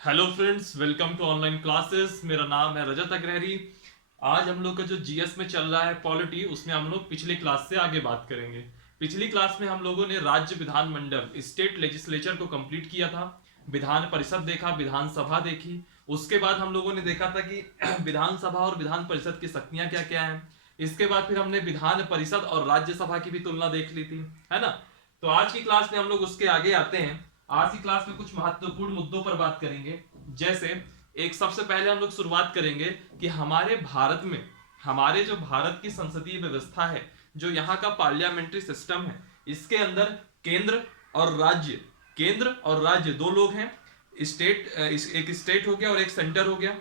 Hello friends, welcome to online classes. मेरा नाम है रजत अग्रहरी। आज हम लोग का जो जीएस में चल रहा है पॉलिटी, उसमें हम लोग पिछली क्लास से आगे बात करेंगे। पिछली क्लास में हम लोगों ने राज्य विधानमंडल स्टेट लेजिस्लेचर को कंप्लीट किया था। विधान परिषद देखा, विधानसभा देखी। उसके बाद हम लोगों ने देखा था कि विधानसभा और विधान परिषद की शक्तियां क्या क्या हैं। इसके बाद फिर हमने विधान परिषद और राज्यसभा की भी तुलना देख ली थी, है ना। तो आज की क्लास में हम लोग उसके आगे आते हैं। आज की क्लास में कुछ महत्वपूर्ण मुद्दों पर बात करेंगे। जैसे एक सबसे पहले हम लोग शुरुआत करेंगे कि हमारे भारत में, हमारे जो भारत की संसदीय व्यवस्था है, जो यहाँ का पार्लियामेंट्री सिस्टम है, इसके अंदर केंद्र और राज्य, केंद्र और राज्य दो लोग हैं। स्टेट, एक स्टेट हो गया और एक सेंटर हो गया,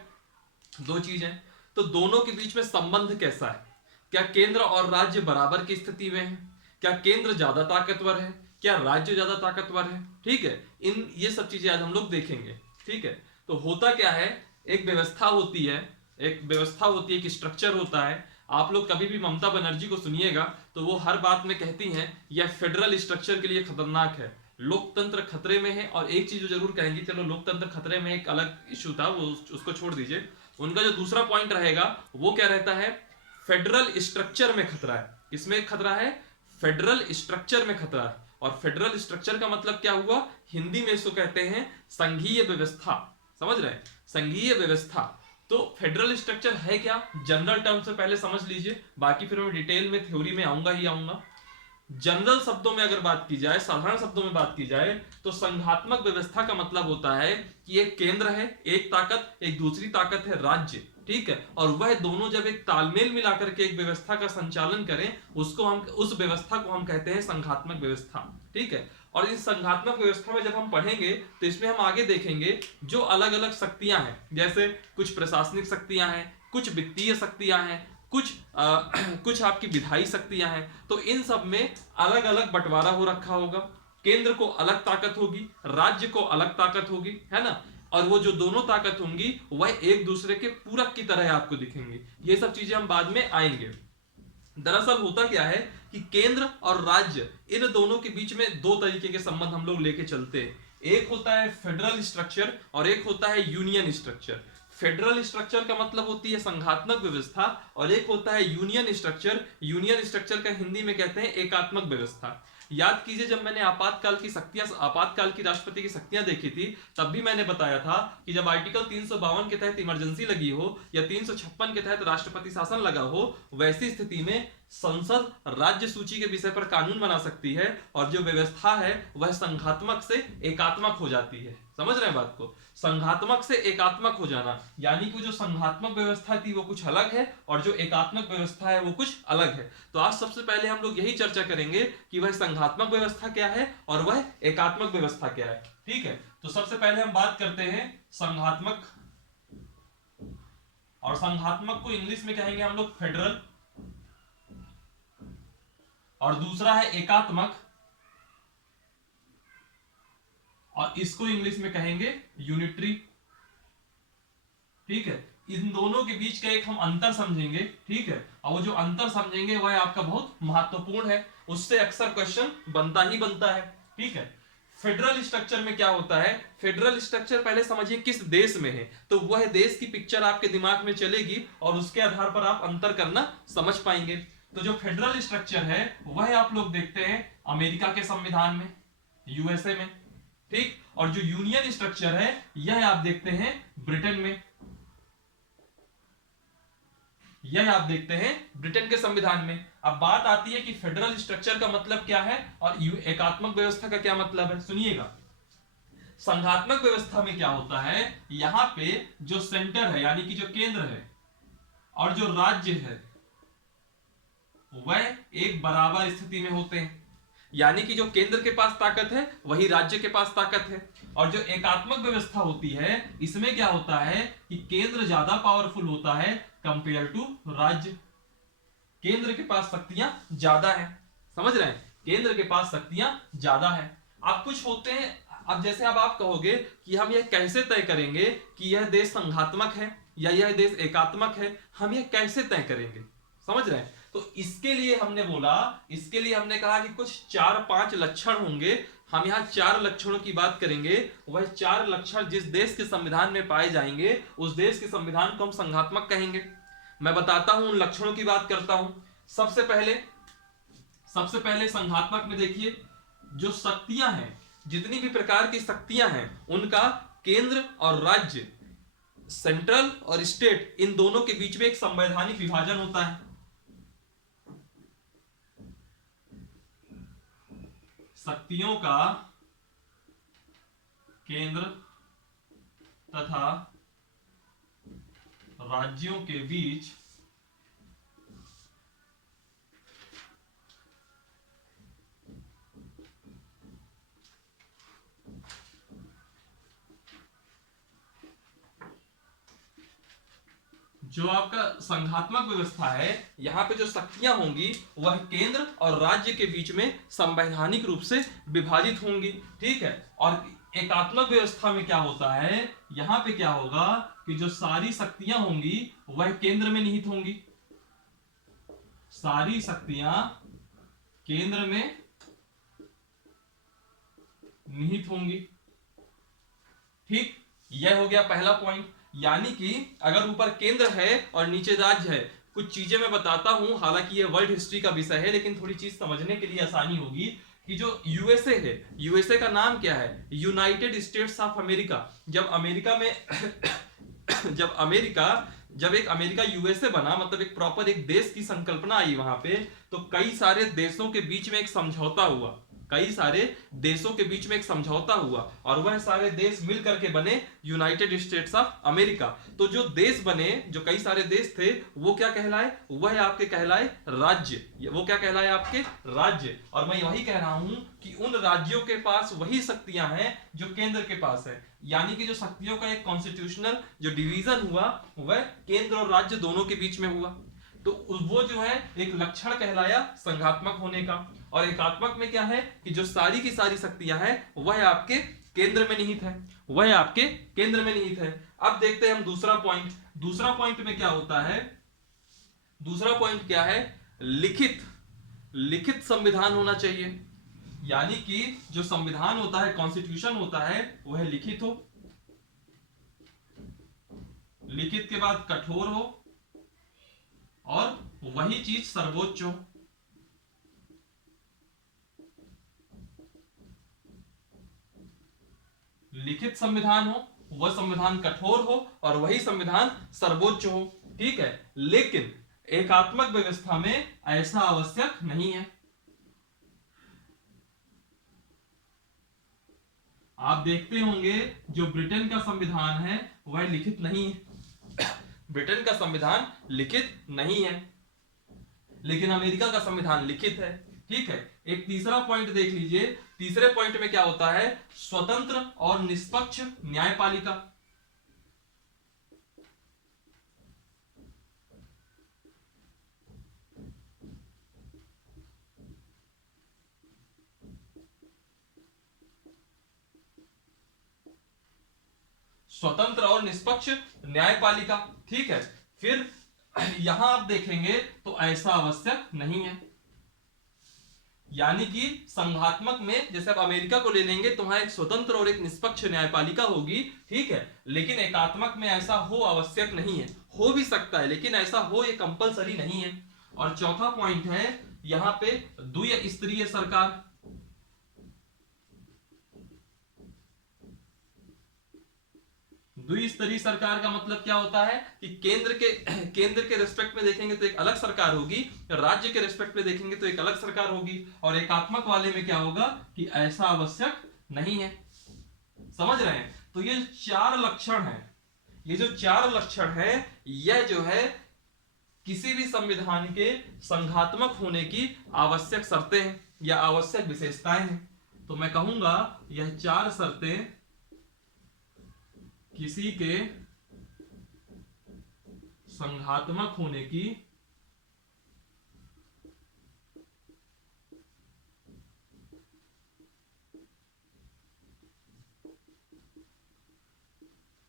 दो चीज है। तो दोनों के बीच में संबंध कैसा है? क्या केंद्र और राज्य बराबर की स्थिति में है? क्या केंद्र ज्यादा ताकतवर है? क्या राज्य ज्यादा ताकतवर है? ठीक है, इन ये सब चीजें आज हम लोग देखेंगे। ठीक है, तो होता क्या है, एक व्यवस्था होती है, एक व्यवस्था होती है, एक स्ट्रक्चर होता है। आप लोग कभी भी ममता बनर्जी को सुनिएगा तो वो हर बात में कहती हैं यह फेडरल स्ट्रक्चर के लिए खतरनाक है, लोकतंत्र खतरे में है। और एक चीज जरूर कहेंगी, चलो लोकतंत्र खतरे में एक अलग इशू था, वो उसको छोड़ दीजिए। उनका जो दूसरा पॉइंट रहेगा वो क्या रहता है, फेडरल स्ट्रक्चर में खतरा है। किसमें खतरा है? फेडरल स्ट्रक्चर में खतरा है। और फेडरल स्ट्रक्चर का मतलब क्या हुआ? हिंदी में इसको कहते हैं संघीय व्यवस्था। समझ रहे हैं? संघीय व्यवस्था। तो फेडरल स्ट्रक्चर है क्या, जनरल टर्म से पहले समझ लीजिए, बाकी फिर मैं डिटेल में थ्योरी में आऊंगा ही आऊंगा। जनरल शब्दों में अगर बात की जाए, साधारण शब्दों में बात की जाए, तो संघात्मक व्यवस्था का मतलब होता है कि एक केंद्र है, एक ताकत, एक दूसरी ताकत है राज्य। ठीक है, और वह दोनों जब एक तालमेल मिलाकर के एक व्यवस्था का संचालन करें, उसको हम, उस व्यवस्था को हम कहते हैं संघात्मक व्यवस्था। ठीक है, और इस संघात्मक व्यवस्था में जब हम पढ़ेंगे तो इसमें हम आगे देखेंगे जो अलग अलग शक्तियां हैं, जैसे कुछ प्रशासनिक शक्तियां हैं, कुछ वित्तीय शक्तियां हैं, कुछ कुछ आपकी विधायी शक्तियां हैं। तो इन सब में अलग अलग बंटवारा हो रखा होगा। केंद्र को अलग ताकत होगी, राज्य को अलग ताकत होगी, है ना। और वो जो दोनों ताकत होंगी वह एक दूसरे के पूरक की तरह आपको दिखेंगी। ये सब चीजें हम बाद में आएंगे। दरअसल होता क्या है कि केंद्र और राज्य, इन दोनों के बीच में दो तरीके के संबंध हम लोग लेके चलते हैं। एक होता है फेडरल स्ट्रक्चर और एक होता है यूनियन स्ट्रक्चर। फेडरल स्ट्रक्चर का मतलब होती है संघात्मक व्यवस्था, और एक होता है यूनियन स्ट्रक्चर। यूनियन स्ट्रक्चर का हिंदी में कहते हैं एकात्मक व्यवस्था। याद कीजिए, जब मैंने आपातकाल की शक्तियां, आपातकाल की राष्ट्रपति की शक्तियां देखी थी, तब भी मैंने बताया था कि जब आर्टिकल 352 के तहत इमरजेंसी लगी हो या 356 के तहत राष्ट्रपति शासन लगा हो, वैसी स्थिति में संसद राज्य सूची के विषय पर कानून बना सकती है, और जो व्यवस्था है वह संघात्मक से एकात्मक हो जाती है। समझ रहे हैं बात को? संघात्मक से एकात्मक हो जाना, यानी कि जो संघात्मक व्यवस्था थी वो कुछ अलग है और जो एकात्मक व्यवस्था है वो कुछ अलग है। तो आज सबसे पहले हम लोग यही चर्चा करेंगे कि वह संघात्मक व्यवस्था क्या है और वह एकात्मक व्यवस्था क्या है। ठीक है, तो सबसे पहले हम बात करते हैं संघात्मक, और संघात्मक को इंग्लिश में कहेंगे हम लोग फेडरल, और दूसरा है एकात्मक, और इसको इंग्लिश में कहेंगे यूनिटरी। ठीक है, इन दोनों के बीच का एक हम अंतर समझेंगे। ठीक है, और वो जो अंतर समझेंगे वह आपका बहुत महत्वपूर्ण है, उससे अक्सर क्वेश्चन बनता ही बनता है। ठीक है, फेडरल स्ट्रक्चर में क्या होता है? फेडरल स्ट्रक्चर पहले समझिए किस देश में है, तो वह देश की पिक्चर आपके दिमाग में चलेगी और उसके आधार पर आप अंतर करना समझ पाएंगे। तो जो फेडरल स्ट्रक्चर है वह आप लोग देखते हैं अमेरिका के संविधान में, यूएसए में। ठीक, और जो यूनियन स्ट्रक्चर है यह आप देखते हैं ब्रिटेन में, यह आप देखते हैं ब्रिटेन के संविधान में। अब बात आती है कि फेडरल स्ट्रक्चर का मतलब क्या है और एकात्मक व्यवस्था का क्या मतलब है। सुनिएगा, संघात्मक व्यवस्था में क्या होता है, यहां पे जो सेंटर है यानी कि जो केंद्र है और जो राज्य है वह एक बराबर स्थिति में होते हैं। यानी कि जो केंद्र के पास ताकत है वही राज्य के पास ताकत है। और जो एकात्मक व्यवस्था होती है इसमें क्या होता है कि केंद्र ज्यादा पावरफुल होता है कंपेयर टू राज्य। केंद्र के पास शक्तियां ज्यादा है। समझ रहे हैं? केंद्र के पास शक्तियां ज्यादा है। अब कुछ होते हैं, अब जैसे अब आप कहोगे कि हम यह कैसे तय करेंगे कि यह देश संघात्मक है या यह देश एकात्मक है, हम यह कैसे तय करेंगे? समझ रहे हैं? तो इसके लिए हमने बोला, इसके लिए हमने कहा कि कुछ 4-5 लक्षण होंगे। हम यहाँ 4 लक्षणों की बात करेंगे। वह 4 लक्षण जिस देश के संविधान में पाए जाएंगे उस देश के संविधान को हम संघात्मक कहेंगे। मैं बताता हूं, उन लक्षणों की बात करता हूं। सबसे पहले संघात्मक में देखिए, जो शक्तियां हैं, जितनी भी प्रकार की शक्तियां हैं, उनका केंद्र और राज्य, सेंट्रल और स्टेट, इन दोनों के बीच में एक संवैधानिक विभाजन होता है। शक्तियों का केंद्र तथा राज्यों के बीच जो आपका संघात्मक व्यवस्था है, यहां पे जो शक्तियां होंगी वह केंद्र और राज्य के बीच में संवैधानिक रूप से विभाजित होंगी। ठीक है। और एकात्मक व्यवस्था में क्या होता है, यहां पे क्या होगा कि जो सारी शक्तियां होंगी वह केंद्र में निहित होंगी। सारी शक्तियां केंद्र में निहित होंगी। ठीक, यह हो गया पहला पॉइंट। यानी कि अगर ऊपर केंद्र है और नीचे राज्य है, कुछ चीजें मैं बताता हूं, हालांकि यह वर्ल्ड हिस्ट्री का विषय है, लेकिन थोड़ी चीज समझने के लिए आसानी होगी कि जो यूएसए है, यूएसए का नाम क्या है, यूनाइटेड स्टेट्स ऑफ अमेरिका। जब अमेरिका में जब एक अमेरिका यूएसए बना, मतलब एक प्रॉपर एक देश की संकल्पना आई वहां पे, तो कई सारे देशों के बीच में एक समझौता हुआ। कई सारे देशों के बीच में एक समझौता हुआ और वह सारे देश मिलकर के बने यूनाइटेड स्टेट्स ऑफ अमेरिका। तो जो देश बने, जो कई सारे देश थे, वो क्या कहलाए, वह आपके कहलाए राज्य। वो क्या कहलाए, आपके राज्य। और मैं वही कह रहा हूं कि उन राज्यों के पास वही शक्तियां हैं जो केंद्र के पास है। यानी कि जो शक्तियों का एक कॉन्स्टिट्यूशनल जो डिवीजन हुआ वह केंद्र और राज्य दोनों के बीच में हुआ। तो वो जो है एक लक्षण कहलाया संघात्मक होने का। और एकात्मक में क्या है कि जो सारी की सारी शक्तियां हैं वह आपके केंद्र में निहित है, वह आपके केंद्र में निहित है। अब देखते हैं हम दूसरा पॉइंट। दूसरा पॉइंट में क्या होता है, दूसरा पॉइंट क्या है, लिखित संविधान होना चाहिए। यानी कि जो संविधान होता है, कॉन्स्टिट्यूशन होता है, वह लिखित हो। लिखित के बाद कठोर हो और वही चीज सर्वोच्च हो। लिखित संविधान हो, वह संविधान कठोर हो और वही संविधान सर्वोच्च हो। ठीक है। लेकिन एकात्मक व्यवस्था में ऐसा आवश्यक नहीं है। आप देखते होंगे जो ब्रिटेन का संविधान है वह लिखित नहीं है। ब्रिटेन का संविधान लिखित नहीं है, लेकिन अमेरिका का संविधान लिखित है। ठीक है। एक तीसरा पॉइंट देख लीजिए। तीसरे पॉइंट में क्या होता है, स्वतंत्र और निष्पक्ष न्यायपालिका। स्वतंत्र और निष्पक्ष न्यायपालिका। ठीक है। फिर यहां आप देखेंगे तो ऐसा आवश्यक नहीं है। यानी कि संघात्मक में जैसे आप अमेरिका को ले लेंगे तो वहां एक स्वतंत्र और एक निष्पक्ष न्यायपालिका होगी। ठीक है। लेकिन एकात्मक में ऐसा हो आवश्यक नहीं है। हो भी सकता है लेकिन ऐसा हो ये कंपलसरी नहीं है। और चौथा पॉइंट है यहां पे द्विस्तरीय सरकार। द्विस्तरीय सरकार का मतलब क्या होता है कि केंद्र के रेस्पेक्ट में देखेंगे तो एक अलग सरकार होगी, राज्य के रेस्पेक्ट में देखेंगे तो एक अलग सरकार होगी। और एकात्मक वाले में क्या होगा कि ऐसा आवश्यक नहीं है। समझ रहे हैं। तो ये 4 लक्षण है, ये जो 4 लक्षण है, यह जो है किसी भी संविधान के संघात्मक होने की आवश्यक शर्तें हैं या आवश्यक विशेषताएं हैं। तो मैं कहूंगा यह 4 शर्तें किसी के संघात्मक होने की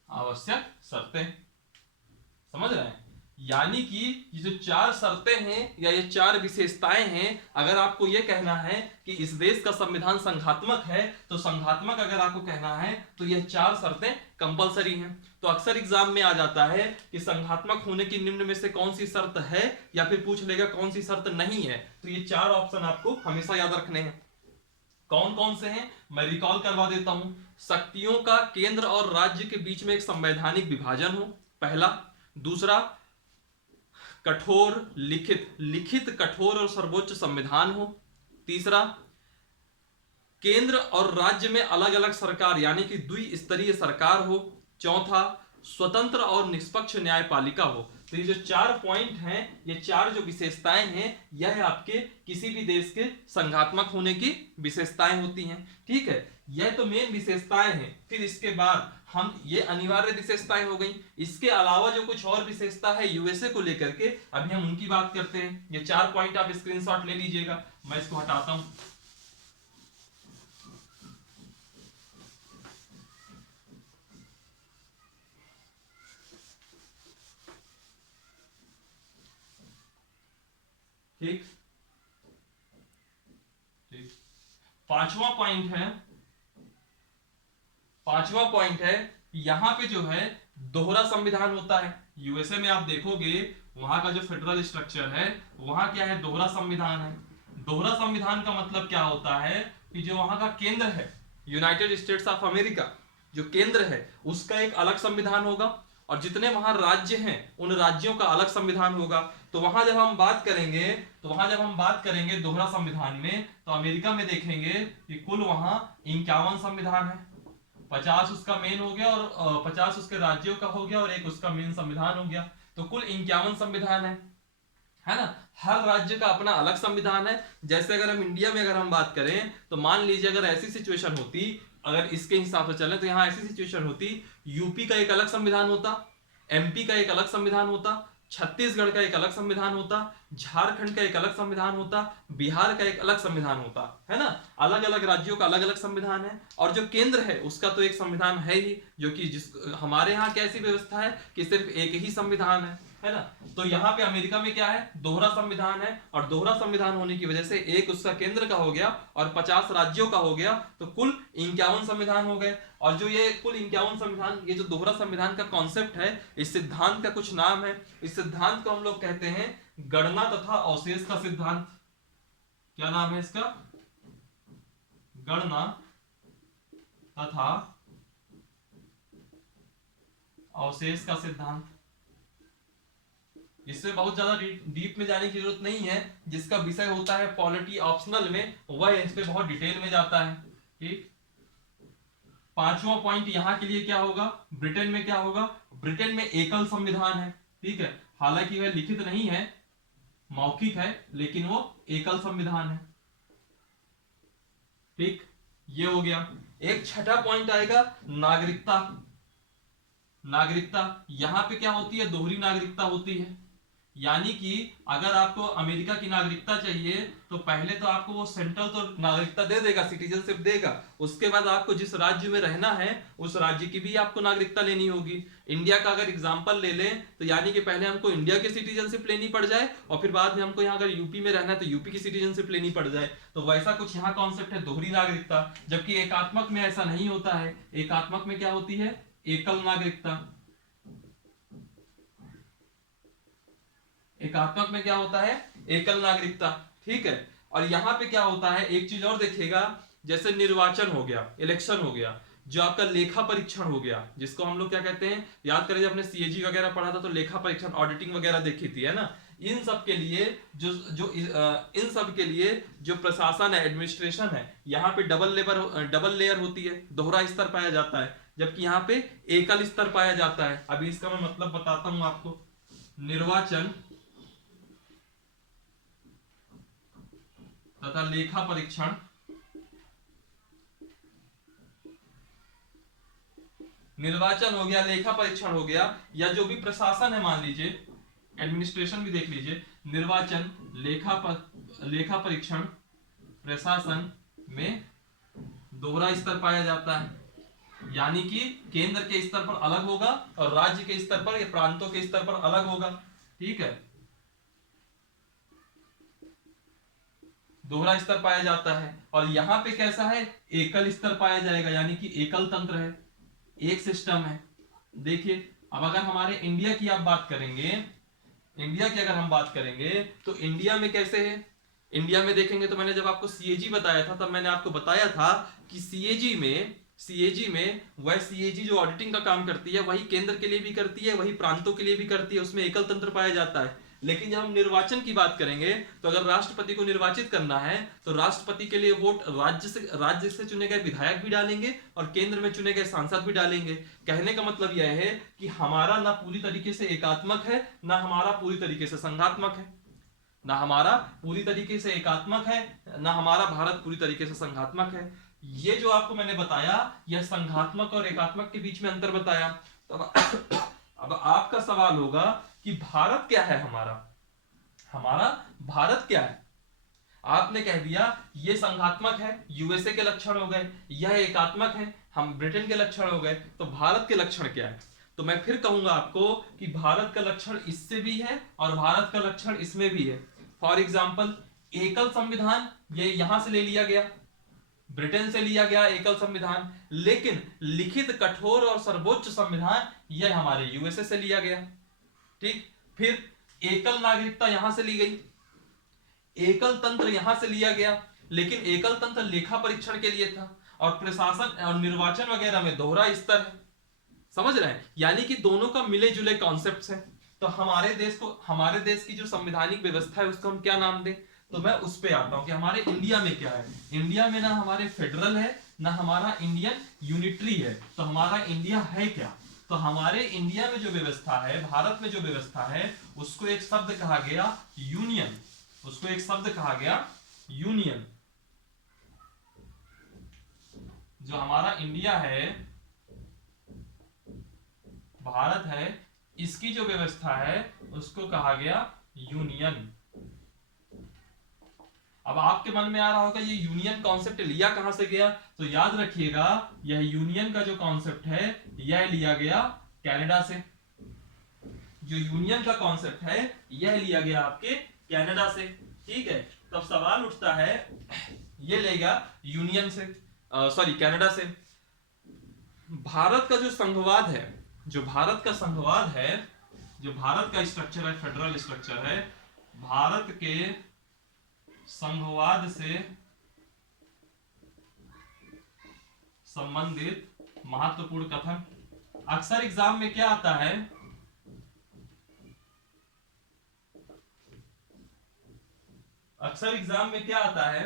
आवश्यक शर्तें। समझ रहे हैं। यानी कि ये जो 4 शर्तें हैं या ये 4 विशेषताएं हैं, अगर आपको ये कहना है कि इस देश का संविधान संघात्मक है, तो संघात्मक अगर आपको कहना है तो ये 4 शर्तें कंपलसरी हैं। तो अक्सर एग्जाम में आ जाता है कि संघात्मक होने की निम्न में से कौन सी शर्त है, या फिर पूछ लेगा कौन सी शर्त नहीं है। तो ये 4 ऑप्शन आपको हमेशा याद रखने हैं। कौन कौन से हैं मैं रिकॉल करवा देता हूं। शक्तियों का केंद्र और राज्य के बीच में एक संवैधानिक विभाजन हो, पहला। दूसरा, कठोर लिखित कठोर और सर्वोच्च संविधान हो। तीसरा, केंद्र और राज्य में अलग अलग सरकार यानी कि द्विस्तरीय सरकार हो। चौथा, स्वतंत्र और निष्पक्ष न्यायपालिका हो। तो ये जो 4 पॉइंट हैं, ये 4 जो विशेषताएं हैं, यह आपके किसी भी देश के संघात्मक होने की विशेषताएं होती हैं। ठीक है, यह तो मेन विशेषताएं हैं। फिर इसके बाद हम ये अनिवार्य विशेषताएं हो गई, इसके अलावा जो कुछ और विशेषता है यूएसए को लेकर के, अभी हम उनकी बात करते हैं। ये 4 पॉइंट आप स्क्रीनशॉट ले लीजिएगा, मैं इसको हटाता हूं। ठीक, पांचवा पॉइंट है यहां पे जो है दोहरा संविधान होता है। यूएसए में आप देखोगे वहां का जो फेडरल स्ट्रक्चर है, वहां क्या है, दोहरा संविधान है। दोहरा संविधान का मतलब क्या होता है कि जो वहां का केंद्र है, यूनाइटेड स्टेट्स ऑफ अमेरिका, जो केंद्र है उसका एक अलग संविधान होगा, और जितने वहां राज्य हैं उन राज्यों का अलग संविधान होगा। तो वहां जब हम बात करेंगे दोहरा संविधान में, तो अमेरिका में देखेंगे कि कुल वहां 51 संविधान है। 50 उसका मेन हो गया, और 50 उसके राज्यों का हो गया, और एक उसका मेन संविधान हो गया। तो कुल 51 संविधान है ना। हर राज्य का अपना अलग संविधान है। जैसे अगर हम इंडिया में हम बात करें, तो मान लीजिए अगर ऐसी सिचुएशन होती, अगर इसके हिसाब से चले तो यहाँ ऐसी सिचुएशन होती, यूपी का एक अलग संविधान होता, एमपी का एक अलग संविधान होता, छत्तीसगढ़ का एक अलग संविधान होता, झारखंड का एक अलग संविधान होता, बिहार का एक अलग संविधान होता, है ना। अलग अलग राज्यों का अलग अलग संविधान है, और जो केंद्र है उसका तो एक संविधान है ही, जो कि जिस हमारे यहाँ कैसी व्यवस्था है कि सिर्फ एक ही संविधान है ना। तो यहाँ पे अमेरिका में क्या है, दोहरा संविधान है, और दोहरा संविधान होने की वजह से एक उसका केंद्र का हो गया और 50 राज्यों का हो गया, तो कुल 51 संविधान हो गए। और जो ये कुल 51 संविधान, ये जो दोहरा संविधान का कॉन्सेप्ट है, इस सिद्धांत का कुछ नाम है। इस सिद्धांत को हम लोग कहते हैं गणना तथा अवशेष का सिद्धांत। क्या नाम है इसका? गणना तथा अवशेष का सिद्धांत। इससे बहुत ज्यादा डीप में जाने की जरूरत नहीं है। जिसका विषय होता है पॉलिटी ऑप्शनल में, वह इस पे बहुत डिटेल में जाता है। ठीक, पांचवा पॉइंट यहां के लिए क्या होगा, ब्रिटेन में क्या होगा, ब्रिटेन में एकल संविधान है। ठीक है, हालांकि वह लिखित नहीं है, मौखिक है, लेकिन वो एकल संविधान है। ठीक, ये हो गया। एक छठा पॉइंट आएगा नागरिकता। नागरिकता यहां पे क्या होती है, दोहरी नागरिकता होती है। यानी कि अगर आपको अमेरिका की नागरिकता चाहिए, तो पहले तो आपको वो सेंट्रल तो नागरिकता दे देगा, सिटीजनशिप देगा। उसके बाद आपको जिस राज्य में रहना है उस राज्य की भी आपको नागरिकता लेनी होगी। इंडिया का अगर एग्जांपल ले लें, तो यानी कि पहले हमको इंडिया की सिटीजनशिप लेनी पड़ जाए, और फिर बाद में हमको यहाँ अगर यूपी में रहना है तो यूपी की सिटीजनशिप लेनी पड़ जाए। तो वैसा कुछ यहाँ कॉन्सेप्ट है दोहरी नागरिकता। जबकि एकात्मक में ऐसा नहीं होता है। एकात्मक में क्या होती है, एकल नागरिकता। एकात्मक में क्या होता है, एकल नागरिकता। ठीक है, और यहां पे क्या होता है, एक चीज और देखिएगा, जैसे निर्वाचन हो गया, इलेक्शन हो गया, जो आपका लेखा परीक्षण हो गया, जिसको हम लोग क्या कहते हैं, याद करें जब अपने सीएजी वगैरह पढ़ा था तो लेखा परीक्षण, ऑडिटिंग वगैरह देखी थी, है ना। इन सब के लिए जो प्रशासन है, एडमिनिस्ट्रेशन है, यहाँ पे डबल लेयर होती है, दोहरा स्तर पाया जाता है, जबकि यहाँ पे एकल स्तर पाया जाता है। अभी इसका मैं मतलब बताता हूं आपको। निर्वाचन तथा लेखा परीक्षण, निर्वाचन हो गया, लेखा परीक्षण हो गया, या जो भी प्रशासन है, मान लीजिए एडमिनिस्ट्रेशन भी देख लीजिए, निर्वाचन, लेखा परीक्षण, प्रशासन में दोहरा स्तर पाया जाता है। यानी कि केंद्र के स्तर पर अलग होगा और राज्य के स्तर पर या प्रांतों के स्तर पर अलग होगा। ठीक है, दोहरा स्तर पाया जाता है। और यहां पे कैसा है, एकल स्तर पाया जाएगा, यानी कि एकल तंत्र है, एक सिस्टम है। देखिए अब अगर हमारे इंडिया की आप बात करेंगे, इंडिया की अगर हम बात करेंगे तो इंडिया में कैसे है, इंडिया में देखेंगे तो मैंने जब आपको सीएजी बताया था तब मैंने आपको बताया था कि सीएजी में वह सीएजी जो ऑडिटिंग का काम करती है वही केंद्र के लिए भी करती है, वही प्रांतों के लिए भी करती है, उसमें एकल तंत्र पाया जाता है। लेकिन जब हम निर्वाचन की बात करेंगे तो अगर राष्ट्रपति को निर्वाचित करना है तो राष्ट्रपति के लिए वोट राज्य से चुने गए विधायक भी डालेंगे और केंद्र में चुने गए सांसद भी डालेंगे। कहने का मतलब यह है कि हमारा ना पूरी तरीके से एकात्मक है, ना हमारा पूरी तरीके से संघात्मक है, ना हमारा पूरी तरीके से एकात्मक है, ना हमारा भारत पूरी तरीके से संघात्मक है। ये जो आपको मैंने बताया यह संघात्मक और एकात्मक के बीच में अंतर बताया। तो अब आपका सवाल होगा कि भारत क्या है, हमारा भारत क्या है। आपने कह दिया ये संघात्मक है, यूएसए के लक्षण हो गए, यह एकात्मक है, हम ब्रिटेन के लक्षण हो गए, तो भारत के लक्षण क्या है। तो मैं फिर कहूंगा आपको कि भारत का लक्षण इससे भी है और भारत का लक्षण इसमें भी है। फॉर एग्जाम्पल एकल संविधान, ये यहां से ले लिया गया, ब्रिटेन से लिया गया एकल संविधान, लेकिन लिखित कठोर और सर्वोच्च संविधान यह हमारे यूएसए से लिया गया। ठीक, फिर एकल नागरिकता यहां से ली गई, एकल तंत्र यहां से लिया गया, लेकिन एकल तंत्र लेखा परीक्षण के लिए था और प्रशासन और निर्वाचन वगैरह में दोहरा स्तर है। समझ रहे हैं, यानी कि दोनों का मिले जुले कॉन्सेप्ट्स हैं। तो हमारे देश की जो संवैधानिक व्यवस्था है उसको हम क्या नाम दें, तो मैं उस पे आता हूं कि हमारे इंडिया में क्या है। इंडिया में ना हमारे फेडरल है, ना हमारा इंडियन यूनिटरी है, तो हमारा इंडिया है क्या। तो हमारे इंडिया में जो व्यवस्था है, भारत में जो व्यवस्था है, उसको एक शब्द कहा गया यूनियन, उसको एक शब्द कहा गया यूनियन। जो हमारा इंडिया है, भारत है, इसकी जो व्यवस्था है उसको कहा गया यूनियन। अब आपके मन में आ रहा होगा ये यूनियन कॉन्सेप्ट लिया कहां से गया, तो याद रखिएगा यह यूनियन का जो कॉन्सेप्ट है यह लिया गया कनाडा से। जो यूनियन का कॉन्सेप्ट है यह लिया गया आपके कनाडा से। ठीक है, तब सवाल उठता है ये लेगा यूनियन से, सॉरी कनाडा से। भारत का जो संघवाद है, जो भारत का संघवाद है, जो भारत का स्ट्रक्चर है, फेडरल स्ट्रक्चर है, भारत के संघवाद से संबंधित महत्वपूर्ण कथन। अक्सर एग्जाम में क्या आता है, अक्सर एग्जाम में क्या आता है,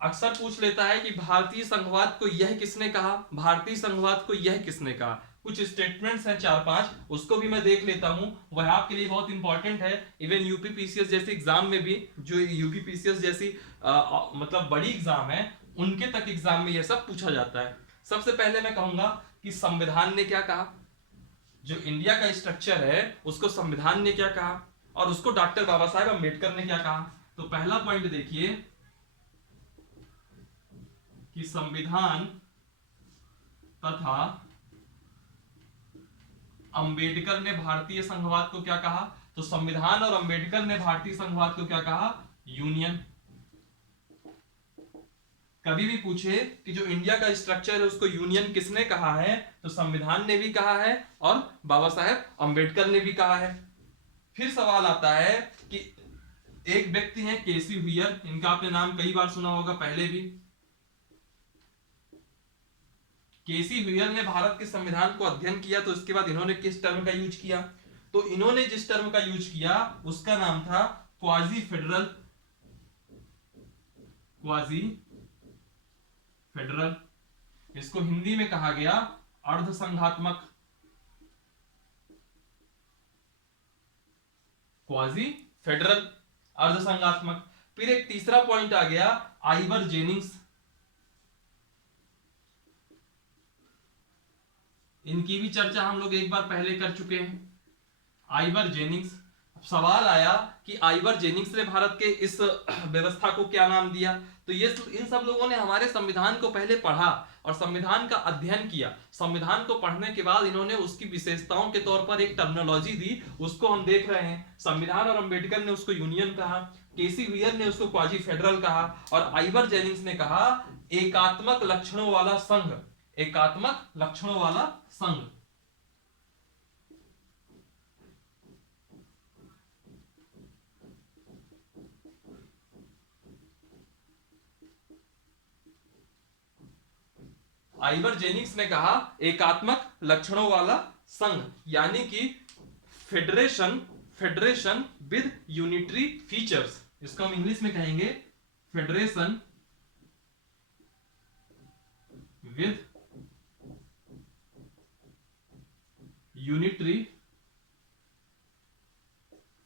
अक्सर पूछ लेता है कि भारतीय संघवाद को यह किसने कहा, भारतीय संघवाद को यह किसने कहा। कुछ स्टेटमेंट्स हैं 4-5, उसको भी मैं देख लेता हूं, वह आपके लिए बहुत इंपॉर्टेंट है। इवन यूपी पीसीएस जैसे एग्जाम में भी, जो यूपी पीसीएस जैसी मतलब बड़ी एग्जाम है, उनके तक एग्जाम में यह सब पूछा जाता है। सबसे पहले मैं कहूंगा कि संविधान ने क्या कहा, जो इंडिया का स्ट्रक्चर है उसको संविधान ने क्या कहा और उसको डॉक्टर बाबा साहेब अम्बेडकर ने क्या कहा। तो पहला पॉइंट देखिए कि संविधान तथा अंबेडकर ने भारतीय संघवाद को क्या कहा। तो संविधान और अंबेडकर ने भारतीय संघवाद को क्या कहा, यूनियन। कभी भी पूछे कि जो इंडिया का स्ट्रक्चर है उसको यूनियन किसने कहा है, तो संविधान ने भी कहा है और बाबा साहेब अंबेडकर ने भी कहा है। फिर सवाल आता है कि एक व्यक्ति हैं केसी हुयर, इनका आपने नाम कई बार सुना होगा पहले भी। केसी हुयर ने भारत के संविधान को अध्ययन किया, तो इसके बाद इन्होंने किस टर्म का यूज किया, तो इन्होंने जिस टर्म का यूज किया उसका नाम था क्वाजी फेडरल, क्वाजी फेडरल। इसको हिंदी में कहा गया अर्ध संघात्मक, क्वाजी फेडरल, अर्ध संघात्मक। फिर एक तीसरा पॉइंट आ गया आइवर जेनिंग्स, इनकी भी चर्चा हम लोग एक बार पहले कर चुके हैं। आइवर जेनिंग्स, सवाल आया कि आइवर जेनिंग्स ने भारत के इस व्यवस्था को क्या नाम दिया। तो ये इन सब लोगों ने हमारे संविधान को पहले पढ़ा और संविधान का अध्ययन किया। संविधान को पढ़ने के बाद इन्होंने उसकी विशेषताओं के तौर पर एक टर्मिनोलॉजी दी, उसको हम देख रहे हैं। संविधान और अंबेडकर ने उसको यूनियन कहा, केसी वियर ने उसको क्वाजी फेडरल कहा और आइवर जेनिंग्स ने कहा एकात्मक लक्षणों वाला संघ। एकात्मक लक्षणों वाला संघ। आइवर जेनिंग्स ने कहा एकात्मक लक्षणों वाला संघ, यानी कि federation, federation with unitary features. इसको हम इंग्लिश में कहेंगे फेडरेशन विद यूनिटरी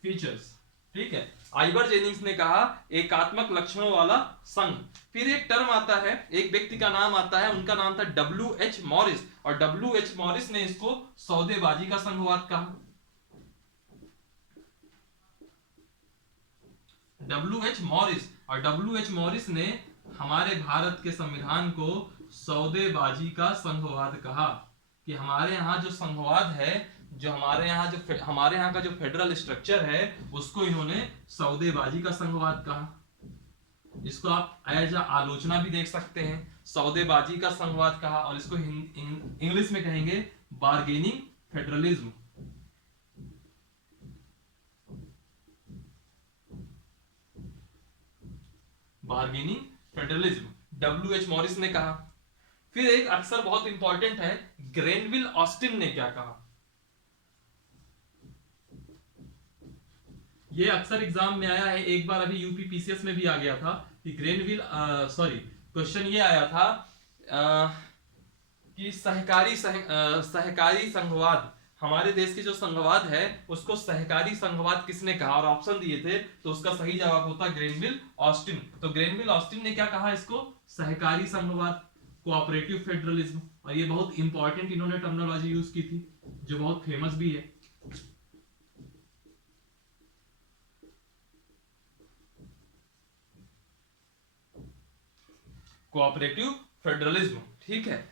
फीचर्स। ठीक है, आइवर जेनिंग्स ने कहा एकात्मक लक्षणों वाला संघ। फिर एक टर्म आता है, एक व्यक्ति का नाम आता है, उनका नाम था W.H. मॉरिस, और W.H. मॉरिस ने इसको सौदेबाजी का संघवाद कहा। W.H. मॉरिस, और W.H. मॉरिस ने हमारे भारत के संविधान को सौदेबाजी का संघवाद कहा कि हमारे यहाँ जो संघवाद है, जो हमारे यहाँ का जो फेडरल स्ट्रक्चर है, उसको इन्होंने सौदेबाजी का संघवाद कहा। इसको आप एज आलोचना भी देख सकते हैं, सौदेबाजी का संघवाद कहा, और इसको इंग्लिश में कहेंगे bargaining federalism. Bargaining federalism W.H. Morris ने कहा। फिर एक अक्सर बहुत इंपॉर्टेंट है, ग्रेनविल ऑस्टिन ने क्या कहा। ये अक्सर एग्जाम में आया है, एक बार अभी यूपी पीसीएस में भी आ गया था कि क्वेश्चन ये आया था कि सहकारी संघवाद, हमारे देश की जो संघवाद है उसको सहकारी संघवाद किसने कहा, और ऑप्शन दिए थे, तो उसका सही जवाब होता ग्रेनविल ऑस्टिन। तो ग्रेनविल ऑस्टिन ने क्या कहा, इसको सहकारी संघवाद, कोऑपरेटिव फेडरलिज्म। और ये बहुत इंपॉर्टेंट इन्होंने टर्मिनोलॉजी यूज की थी, जो बहुत फेमस भी है। Cooperative federalism. ठीक है,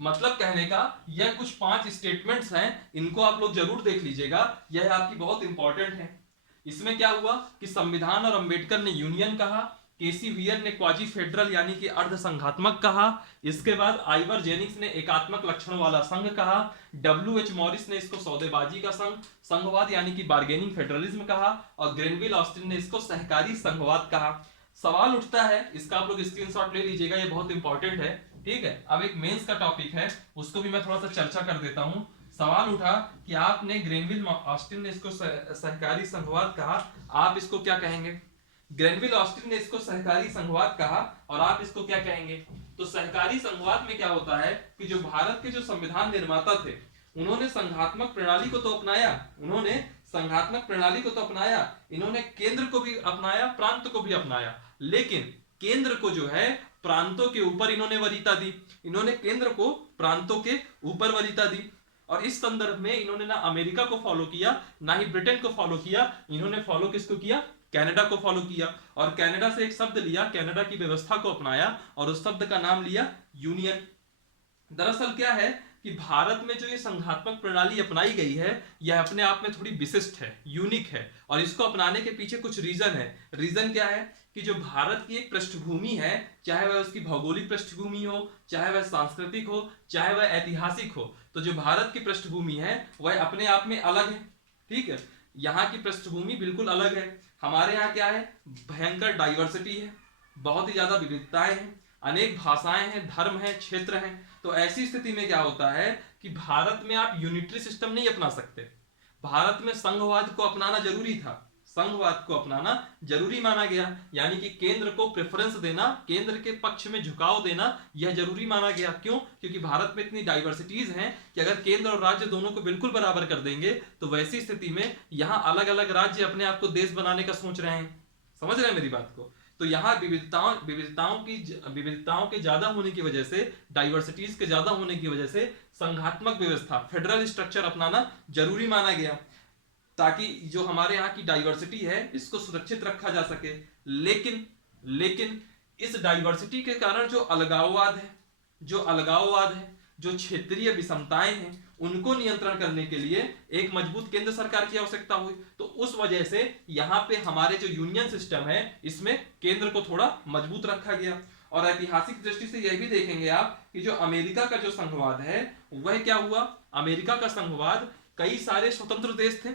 मतलब कहने का यह कुछ 5 स्टेटमेंट्स हैं, इनको आप लोग जरूर देख लीजिएगा, यह आपकी बहुत इंपॉर्टेंट है। इसमें क्या हुआ कि संविधान और अंबेडकर ने यूनियन कहा, केसी वियर ने क्वाजी फेडरल यानी कि अर्ध संघात्मक कहा, इसके बाद आइवर जेनिंग्स ने एकात्मक लक्षणों वाला संघ कहा, W.H. मॉरिस ने इसको सौदेबाजी का संघवाद यानी कि बार्गेनिंग फेडरलिज्म कहा, और ग्रेनविल ऑस्टिन ने इसको सहकारी संघवाद कहा। सवाल उठता है, इसका आप लोग स्क्रीनशॉट ले लीजिएगा, ये बहुत इंपॉर्टेंट है। ठीक है, अब एक मेंस का टॉपिक है, उसको भी मैं थोड़ा सा चर्चा कर देता हूं। सवाल उठा कि आपने ग्रेनविल ऑस्टिन ने इसको सहकारी संघवाद कहा, आप इसको क्या कहेंगे। ग्रेनविल ऑस्टिन ने इसको सहकारी संघवाद कहा और आप इसको क्या कहेंगे। तो सहकारी संघवाद में क्या होता है कि जो भारत के जो संविधान निर्माता थे, उन्होंने संघात्मक प्रणाली को तो अपनाया, इन्होंने केंद्र को भी अपनाया, प्रांत को भी अपनाया, लेकिन केंद्र को जो है प्रांतों के ऊपर इन्होंने वरीयता दी, इन्होंने केंद्र को प्रांतों के ऊपर वरीयता दी। और इस संदर्भ में इन्होंने ना अमेरिका को फॉलो किया, ना ही ब्रिटेन को फॉलो किया, इन्होंने फॉलो किसको किया, कनाडा को फॉलो किया। और कनाडा से एक शब्द लिया, कनाडा की व्यवस्था को अपनाया और उस शब्द का नाम लिया यूनियन। दरअसल क्या है कि भारत में जो ये संघात्मक प्रणाली अपनाई गई है, यह अपने आप में थोड़ी विशिष्ट है, यूनिक है, और इसको अपनाने के पीछे कुछ रीजन है। रीजन क्या है कि जो भारत की एक पृष्ठभूमि है, चाहे वह उसकी भौगोलिक पृष्ठभूमि हो, चाहे वह सांस्कृतिक हो, चाहे वह ऐतिहासिक हो, तो जो भारत की पृष्ठभूमि है वह अपने आप में अलग है। ठीक है, यहाँ की पृष्ठभूमि बिल्कुल अलग है। हमारे यहाँ क्या है, भयंकर डाइवर्सिटी है, बहुत ही ज्यादा विविधताएं हैं, अनेक भाषाएं हैं, धर्म है, क्षेत्र हैं। तो ऐसी स्थिति में क्या होता है कि भारत में आप यूनिटरी सिस्टम नहीं अपना सकते, भारत में संघवाद को अपनाना जरूरी था, संघवाद को अपनाना जरूरी माना गया, यानी कि केंद्र को प्रेफरेंस देना, केंद्र के पक्ष में झुकाव देना, यह जरूरी माना गया। क्यों? क्योंकि भारत में इतनी डाइवर्सिटीज हैं कि अगर केंद्र और राज्य दोनों को बिल्कुल बराबर कर देंगे तो वैसी स्थिति में यहाँ अलग अलग राज्य अपने आप को देश बनाने का सोच रहे हैं। समझ रहे हैं मेरी बात को? तो यहाँ विविधताओं के ज्यादा होने की वजह से, डाइवर्सिटीज के ज्यादा होने की वजह से संघात्मक व्यवस्था, फेडरल स्ट्रक्चर अपनाना जरूरी माना गया। ताकि जो हमारे यहाँ की डाइवर्सिटी है इसको सुरक्षित रखा जा सके। लेकिन लेकिन इस डाइवर्सिटी के कारण जो अलगाववाद है, जो क्षेत्रीय विषमताएं हैं, उनको नियंत्रण करने के लिए एक मजबूत केंद्र सरकार की आवश्यकता हुई। तो उस वजह से यहाँ पे हमारे जो यूनियन सिस्टम है इसमें केंद्र को थोड़ा मजबूत रखा गया। और ऐतिहासिक दृष्टि से यह भी देखेंगे आप कि जो अमेरिका का जो संघवाद है वह क्या हुआ। अमेरिका का संघवाद, कई सारे स्वतंत्र देश थे,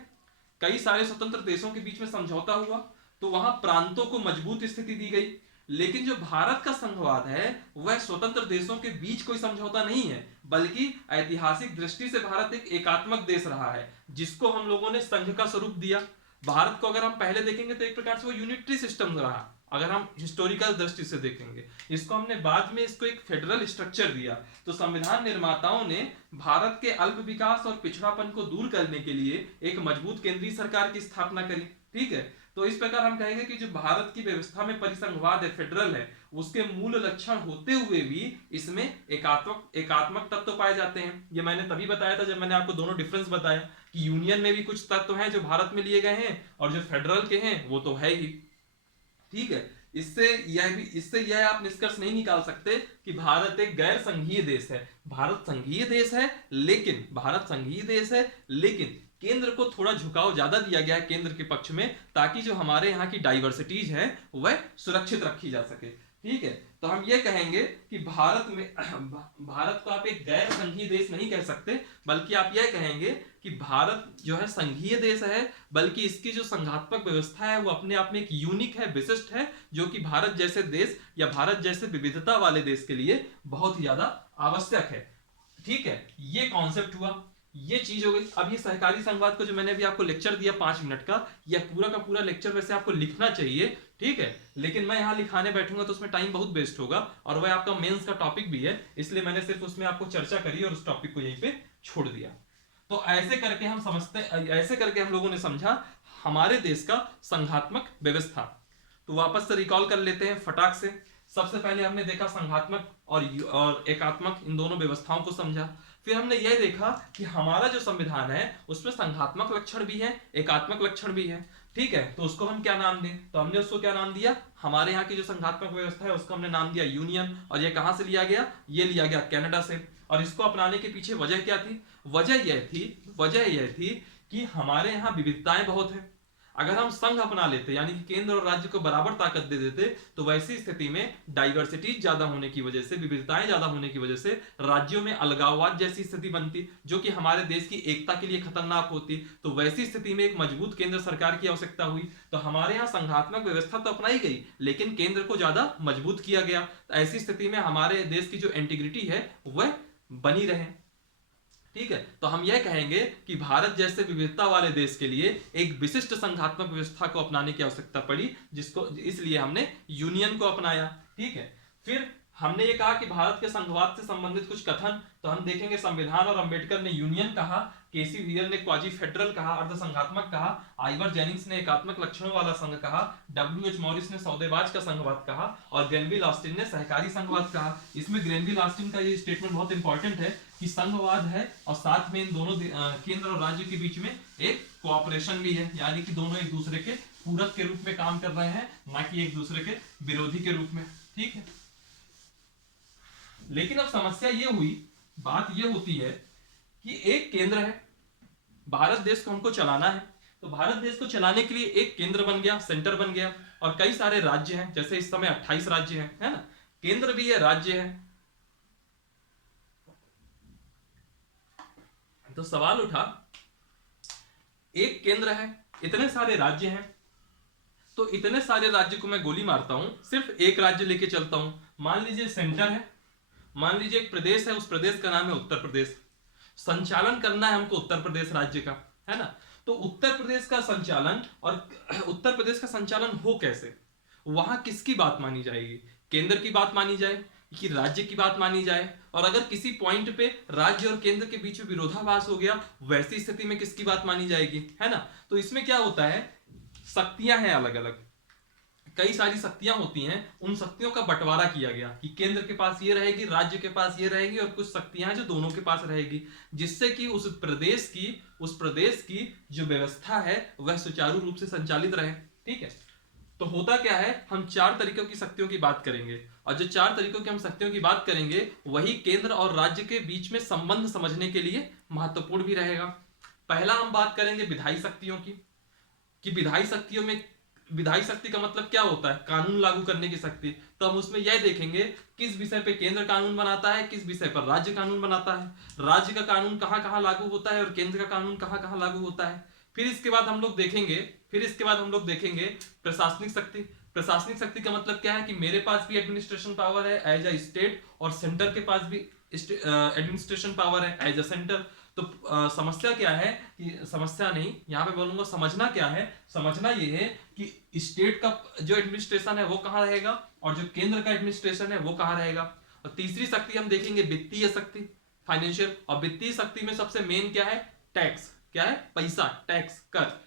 कई सारे स्वतंत्र देशों के बीच में समझौता हुआ, तो वहां प्रांतों को मजबूत स्थिति दी गई। लेकिन जो भारत का संघवाद है वह स्वतंत्र देशों के बीच कोई समझौता नहीं है, बल्कि ऐतिहासिक दृष्टि से भारत एक एकात्मक देश रहा है, जिसको हम लोगों ने संघ का स्वरूप दिया। भारत को अगर हम पहले देखेंगे तो एक प्रकार से वो यूनिटरी सिस्टम रहा। अगर हम हिस्टोरिकल दृष्टि से देखेंगे, इसको हमने बाद में इसको एक फेडरल स्ट्रक्चर दिया। तो संविधान निर्माताओं ने भारत के अल्प विकास और पिछड़ापन को दूर करने के लिए एक मजबूत केंद्रीय सरकार की स्थापना करी। ठीक है, तो इस प्रकार हम कहेंगे कि जो भारत की व्यवस्था में परिसंघवाद है, फेडरल है, उसके मूल लक्षण होते हुए भी इसमें एकात्मक तत्व तो पाए जाते हैं। ये मैंने तभी बताया था जब मैंने आपको दोनों डिफरेंस बताया कि यूनियन में भी कुछ तत्व हैं जो भारत में लिए गए हैं और जो फेडरल के हैं वो तो है ही। ठीक है, इससे यह आप निष्कर्ष नहीं निकाल सकते कि भारत एक गैर संघीय देश है। भारत संघीय देश है, लेकिन केंद्र को थोड़ा झुकाव ज्यादा दिया गया है केंद्र के पक्ष में, ताकि जो हमारे यहाँ की डाइवर्सिटीज है वह सुरक्षित रखी जा सके। ठीक है, तो हम ये कहेंगे कि भारत को आप एक गैर संघीय देश नहीं कह सकते, बल्कि आप यह कहेंगे कि भारत जो है संघीय देश है, बल्कि इसकी जो संघात्मक व्यवस्था है वो अपने आप में एक यूनिक है, विशिष्ट है, जो कि भारत जैसे देश या भारत जैसे विविधता वाले देश के लिए बहुत ही ज्यादा आवश्यक है। ठीक है, ये कॉन्सेप्ट हुआ, ये चीज हो गई। अब ये सहकारी संघवाद को जो मैंने अभी आपको लेक्चर दिया 5 मिनट का, यह पूरा का पूरा लेक्चर वैसे आपको लिखना चाहिए। ठीक है, लेकिन मैं यहाँ लिखाने बैठूंगा तो उसमें टाइम बहुत वेस्ट होगा, और वह आपका मेंस का टॉपिक भी है, इसलिए मैंने सिर्फ उसमें आपको चर्चा करी और उस टॉपिक को यहीं पे छोड़ दिया। तो ऐसे करके हम लोगों ने समझा हमारे देश का संघात्मक व्यवस्था। तो वापस से रिकॉल कर लेते हैं फटाक से। सबसे पहले हमने देखा संघात्मक और एकात्मक इन दोनों व्यवस्थाओं को समझा। फिर हमने यह देखा कि हमारा जो संविधान है उसमें संघात्मक लक्षण भी है, एकात्मक लक्षण भी है। ठीक है, तो उसको हम क्या नाम दें? तो हमने उसको क्या नाम दिया? हमारे यहाँ की जो संघात्मक व्यवस्था है उसको हमने नाम दिया यूनियन। और ये कहां से लिया गया? ये लिया गया कनाडा से। और इसको अपनाने के पीछे वजह क्या थी? वजह यह थी कि हमारे यहाँ विविधताएं बहुत है। अगर हम संघ अपना लेते, यानी कि केंद्र और राज्य को बराबर ताकत दे देते, तो वैसी स्थिति में डाइवर्सिटी ज्यादा होने की वजह से, विविधताएं ज्यादा होने की वजह से राज्यों में अलगाववाद जैसी स्थिति बनती, जो कि हमारे देश की एकता के लिए खतरनाक होती। तो वैसी स्थिति में एक मजबूत केंद्र सरकार की आवश्यकता हुई। तो हमारे यहाँ संघात्मक व्यवस्था तो अपनाई गई, लेकिन केंद्र को ज्यादा मजबूत किया गया। तो ऐसी स्थिति में हमारे देश की जो इंटीग्रिटी है वह बनी रहे। ठीक है, तो हम यह कहेंगे कि भारत जैसे विविधता वाले देश के लिए एक विशिष्ट संघात्मक व्यवस्था को अपनाने की आवश्यकता पड़ी, जिसको इसलिए हमने यूनियन को अपनाया। ठीक है, फिर हमने ये कहा कि भारत के संघवाद से संबंधित कुछ कथन, तो हम देखेंगे संविधान और अंबेडकर ने यूनियन कहा, केसी व्हीलर ने क्वाजी फेडरल कहा, अर्ध संघात्मक कहा, आइवर जेनिंग्स ने एकात्मक लक्षणों वाला संघ कहा, डब्ल्यू.एच. मॉरिस ने सौदेबाज का संघवाद कहा, और ग्रेनविल ऑस्टिन ने सहकारी संघवाद कहा। इसमें ग्रेनविल ऑस्टिन का ये स्टेटमेंट बहुत इंपॉर्टेंट है कि संघवाद है और साथ में इन दोनों केंद्र और राज्य के बीच में एक कोऑपरेशन भी है, यानी कि दोनों एक दूसरे के पूरक के रूप में काम कर रहे हैं, ना कि एक दूसरे के विरोधी के रूप में। ठीक है, लेकिन अब समस्या बात ये होती है कि एक केंद्र है, भारत देश को हमको चलाना है, तो भारत देश को चलाने के लिए एक केंद्र बन गया, सेंटर बन गया, और कई सारे राज्य हैं, जैसे इस समय 28 राज्य हैं, है ना? केंद्र भी है, राज्य है। तो सवाल उठा, एक केंद्र है, इतने सारे राज्य हैं, तो इतने सारे राज्य को मैं गोली मारता हूं, सिर्फ एक राज्य लेके चलता हूं। मान लीजिए सेंटर है, मान लीजिए एक प्रदेश है, उस प्रदेश का नाम है उत्तर प्रदेश। संचालन करना है हमको उत्तर प्रदेश राज्य का, है ना? तो उत्तर प्रदेश का संचालन, और उत्तर प्रदेश का संचालन हो कैसे? वहां किसकी बात मानी जाएगी? केंद्र की बात मानी जाए कि राज्य की बात मानी जाए? और अगर किसी पॉइंट पे राज्य और केंद्र के बीच में विरोधाभास हो गया, वैसी स्थिति में किसकी बात मानी जाएगी, है ना? तो इसमें क्या होता है, शक्तियां हैं अलग अलग, कई सारी शक्तियां होती हैं, उन शक्तियों का बंटवारा किया गया कि केंद्र के पास ये रहेगी, राज्य के पास ये रहेगी, और कुछ शक्तियां हैं जो दोनों के पास रहेगी, जिससे कि उस प्रदेश की जो व्यवस्था है वह सुचारू रूप से संचालित रहे। ठीक है, तो होता क्या है, हम चार तरीकों की शक्तियों की बात करेंगे, और जो चार तरीकों की हम शक्तियों की बात करेंगे वही केंद्र और राज्य के बीच में संबंध समझने के लिए महत्वपूर्ण भी रहेगा। पहला हम बात करेंगे विधायी शक्तियों की, कि विधायी शक्तियों में, विधायी शक्ति का मतलब क्या होता है, कानून लागू करने की शक्ति। तो हम उसमें यह देखेंगे किस विषय पे केंद्र कानून बनाता है, किस विषय पर राज्य कानून बनाता है, राज्य का कानून कहां कहां लागू होता है और केंद्र का कानून कहां कहां लागू होता है। फिर इसके बाद हम लोग देखेंगे प्रशासनिक शक्ति। प्रशासनिक शक्ति का मतलब क्या है कि मेरे पास भी एडमिनिस्ट्रेशन पावर है एज अ स्टेट, और सेंटर के पास भी एडमिनिस्ट्रेशन पावर है एज अ सेंटर। तो समस्या क्या है कि, समस्या नहीं, यहाँ पे बोलूंगा समझना क्या है, समझना ये है कि स्टेट का जो एडमिनिस्ट्रेशन है वो कहाँ रहेगा और जो केंद्र का एडमिनिस्ट्रेशन है वो कहाँ रहेगा। और तीसरी शक्ति हम देखेंगे वित्तीय शक्ति, फाइनेंशियल। और वित्तीय शक्ति में सबसे मेन क्या है, टैक्स। क्या है, पैसा, टैक्स, कर।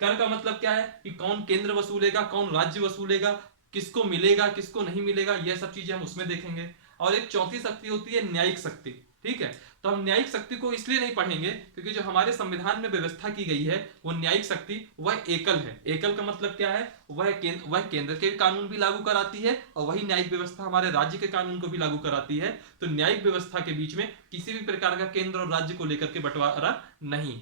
कर का मतलब क्या है कि कौन केंद्र वसूलेगा, कौन राज्य वसूलेगा, किसको मिलेगा किसको नहीं मिलेगा, यह सब चीजें हम उसमें देखेंगे। और एक चौथी शक्ति होती है न्यायिक शक्ति। ठीक है, तो हम न्यायिक शक्ति को इसलिए नहीं पढ़ेंगे क्योंकि जो हमारे संविधान में व्यवस्था की गई है वो न्यायिक शक्ति वह एकल है। एकल का मतलब क्या है, वह केंद्र के कानून भी लागू कराती है और वही न्यायिक व्यवस्था हमारे राज्य के कानून को भी लागू कराती है। तो न्यायिक व्यवस्था के बीच में किसी भी प्रकार का केंद्र और राज्य को लेकर के बंटवारा नहीं।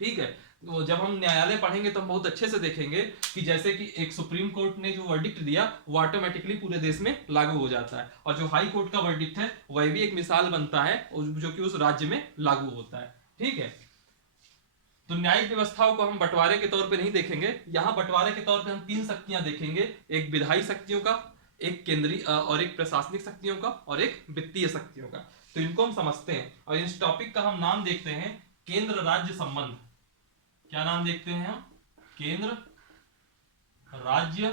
ठीक है, तो जब हम न्यायालय पढ़ेंगे तो हम बहुत अच्छे से देखेंगे कि जैसे कि एक सुप्रीम कोर्ट ने जो वर्डिक्ट दिया वो ऑटोमेटिकली पूरे देश में लागू हो जाता है, और जो हाई कोर्ट का वर्डिक्ट है वह भी एक मिसाल बनता है जो कि उस राज्य में लागू होता है। ठीक है, तो न्यायिक व्यवस्थाओं को हम बंटवारे के तौर पे नहीं देखेंगे, यहाँ बंटवारे के तौर पे हम तीन शक्तियां देखेंगे, एक विधायी शक्तियों का, एक केंद्रीय और एक प्रशासनिक शक्तियों का, और एक वित्तीय शक्तियों का। तो इनको हम समझते हैं, और इस टॉपिक का हम नाम देखते हैं केंद्र राज्य संबंध। क्या नाम देखते हैं हम, केंद्र राज्य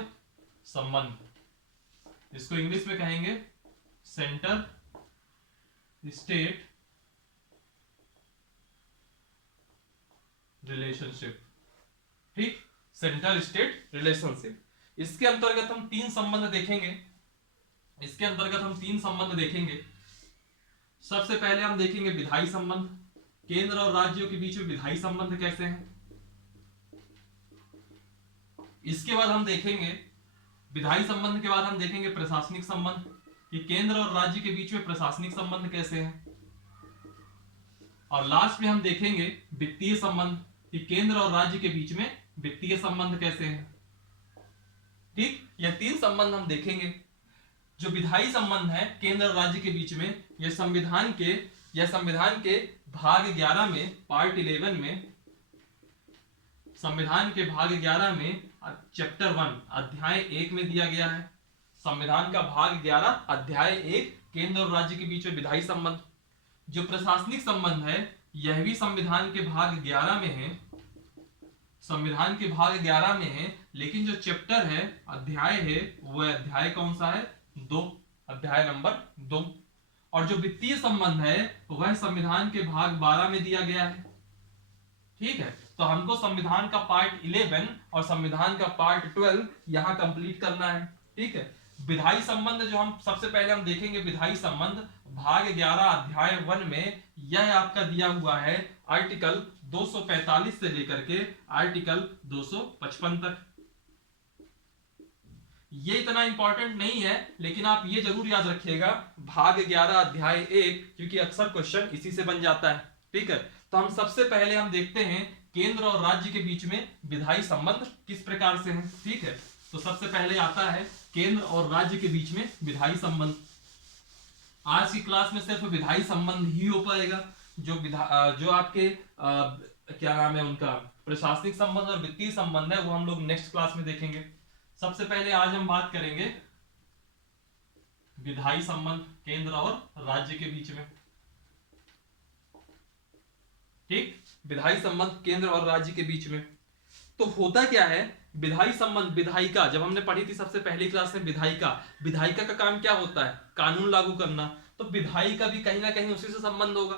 संबंध। इसको इंग्लिश में कहेंगे सेंटर स्टेट रिलेशनशिप। ठीक, सेंटर स्टेट रिलेशनशिप। इसके अंतर्गत हम तीन संबंध देखेंगे। सबसे पहले हम देखेंगे विधायी संबंध, केंद्र और राज्यों के बीच में विधायी संबंध कैसे हैं। इसके बाद हम देखेंगे, विधायी संबंध के बाद हम देखेंगे प्रशासनिक संबंध, कि केंद्र और राज्य के बीच में प्रशासनिक संबंध कैसे हैं। और लास्ट में हम देखेंगे वित्तीय संबंध, कि केंद्र और राज्य के बीच में वित्तीय संबंध कैसे हैं। ठीक, यह तीन संबंध हम देखेंगे। जो विधायी संबंध है केंद्र और राज्य के बीच में, यह संविधान के भाग 11 में, पार्ट 11 में, संविधान के भाग 11 में चैप्टर 1 अध्याय 1 में दिया गया है। संविधान का भाग 11 अध्याय 1, केंद्र और राज्य के बीच में विधायी संबंध। जो प्रशासनिक संबंध है यह भी संविधान के भाग 11 में है, लेकिन जो चैप्टर है, अध्याय है, वह अध्याय कौन सा है, 2, अध्याय नंबर 2। और जो वित्तीय संबंध है वह संविधान के भाग 12 में दिया गया है। ठीक है, तो हमको संविधान का पार्ट 11 और संविधान का पार्ट 12 यहां कंप्लीट करना है। ठीक है, विधायी संबंध जो हम सबसे पहले हम देखेंगे, विधायी संबंध भाग 11 अध्याय 1 में यह आपका दिया हुआ है आर्टिकल 245 से लेकर के आर्टिकल 255 तक। ये इतना इंपॉर्टेंट नहीं है, लेकिन आप ये जरूर याद रखिएगा भाग 11 अध्याय 1, क्योंकि अक्सर क्वेश्चन इसी से बन जाता है। ठीक है, तो हम सबसे पहले हम देखते हैं केंद्र और राज्य के बीच में विधायी संबंध किस प्रकार से है। ठीक है, तो सबसे पहले आता है केंद्र और राज्य के बीच में विधायी संबंध। आज की क्लास में सिर्फ विधायी संबंध ही हो पाएगा। जो आपके क्या नाम है उनका, प्रशासनिक संबंध और वित्तीय संबंध है, वो हम लोग नेक्स्ट क्लास में देखेंगे। सबसे पहले आज हम बात करेंगे विधायी संबंध केंद्र और राज्य के बीच में। ठीक, विधायी संबंध केंद्र और राज्य के बीच में। तो होता क्या है, विधायी संबंध, विधायिका जब हमने पढ़ी थी सबसे पहली क्लास में, विधायिका का काम क्या होता है, कानून लागू करना। तो विधायिका भी कहीं ना कहीं उसी से संबंध होगा।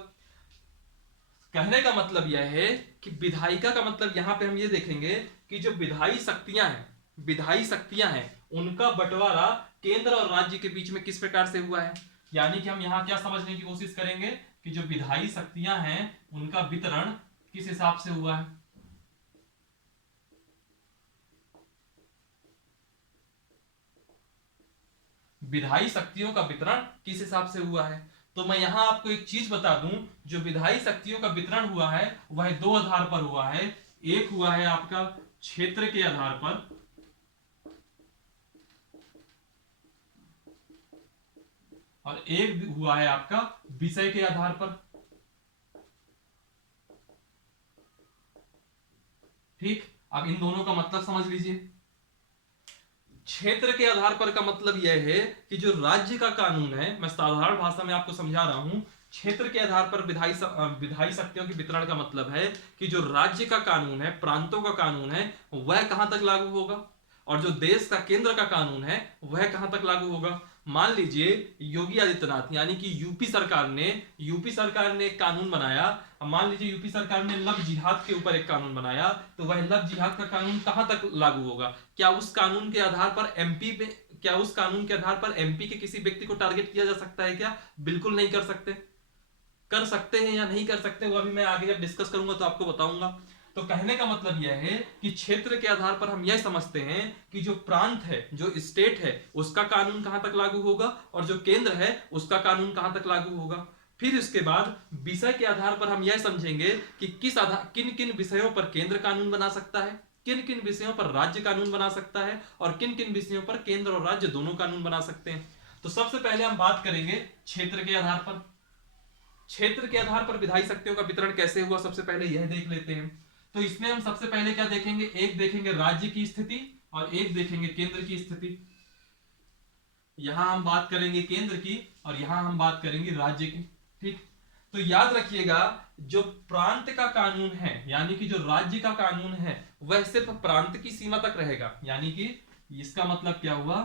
कहने का मतलब यह है कि विधायिका का मतलब, यहां पे हम ये देखेंगे कि जो विधायी शक्तियां हैं, विधायी शक्तियां हैं उनका बंटवारा केंद्र और राज्य के बीच में किस प्रकार से हुआ है। यानी कि हम यहां क्या समझने की कोशिश करेंगे कि जो विधायी शक्तियां हैं उनका वितरण किस हिसाब से हुआ है। विधायी शक्तियों का वितरण किस हिसाब से हुआ है। तो मैं यहां आपको एक चीज बता दूं, जो विधायी शक्तियों का वितरण हुआ है वह दो आधार पर हुआ है। एक हुआ है आपका क्षेत्र के आधार पर, और एक हुआ है आपका विषय के आधार पर। ठीक, अब इन दोनों का मतलब समझ लीजिए। क्षेत्र के आधार पर का मतलब यह है कि जो राज्य का कानून है, मैं साधारण भाषा में आपको समझा रहा हूं, क्षेत्र के आधार पर विधायी शक्तियों के वितरण का मतलब है कि जो राज्य का कानून है, प्रांतों का कानून है, वह कहां तक लागू होगा, और जो देश का केंद्र का कानून है वह कहां तक लागू होगा। मान लीजिए योगी आदित्यनाथ यानी कि यूपी सरकार ने एक कानून बनाया। अब मान लीजिए यूपी सरकार ने लव जिहाद के ऊपर एक कानून बनाया, तो वह लव जिहाद का कानून कहां तक लागू होगा। क्या उस कानून के आधार पर एमपी के किसी व्यक्ति को टारगेट किया जा सकता है क्या? बिल्कुल नहीं कर सकते। कर सकते हैं या नहीं कर सकते वो अभी मैं आगे जब डिस्कस करूंगा तो आपको बताऊंगा। तो कहने का मतलब यह है कि क्षेत्र के आधार पर हम यह समझते हैं कि जो प्रांत है, जो स्टेट है, उसका कानून कहां तक लागू होगा, और जो केंद्र है उसका कानून कहां तक लागू होगा। फिर इसके बाद विषय के आधार पर हम यह समझेंगे कि किन किन विषयों पर केंद्र कानून बना सकता है, किन किन विषयों पर राज्य कानून बना सकता है, और किन किन विषयों पर केंद्र और राज्य दोनों कानून बना सकते हैं। तो सबसे पहले हम बात करेंगे क्षेत्र के आधार पर। क्षेत्र के आधार पर विधायी शक्तियों का वितरण कैसे हुआ, सबसे पहले यह देख लेते हैं। तो इसमें हम सबसे पहले क्या देखेंगे, एक देखेंगे राज्य की स्थिति और एक देखेंगे केंद्र की स्थिति। यहां हम बात करेंगे केंद्र की और यहां हम बात करेंगे राज्य की। ठीक, तो याद रखिएगा जो प्रांत का कानून है यानी कि जो राज्य का कानून है वह सिर्फ प्रांत की सीमा तक रहेगा। यानी कि इसका मतलब क्या हुआ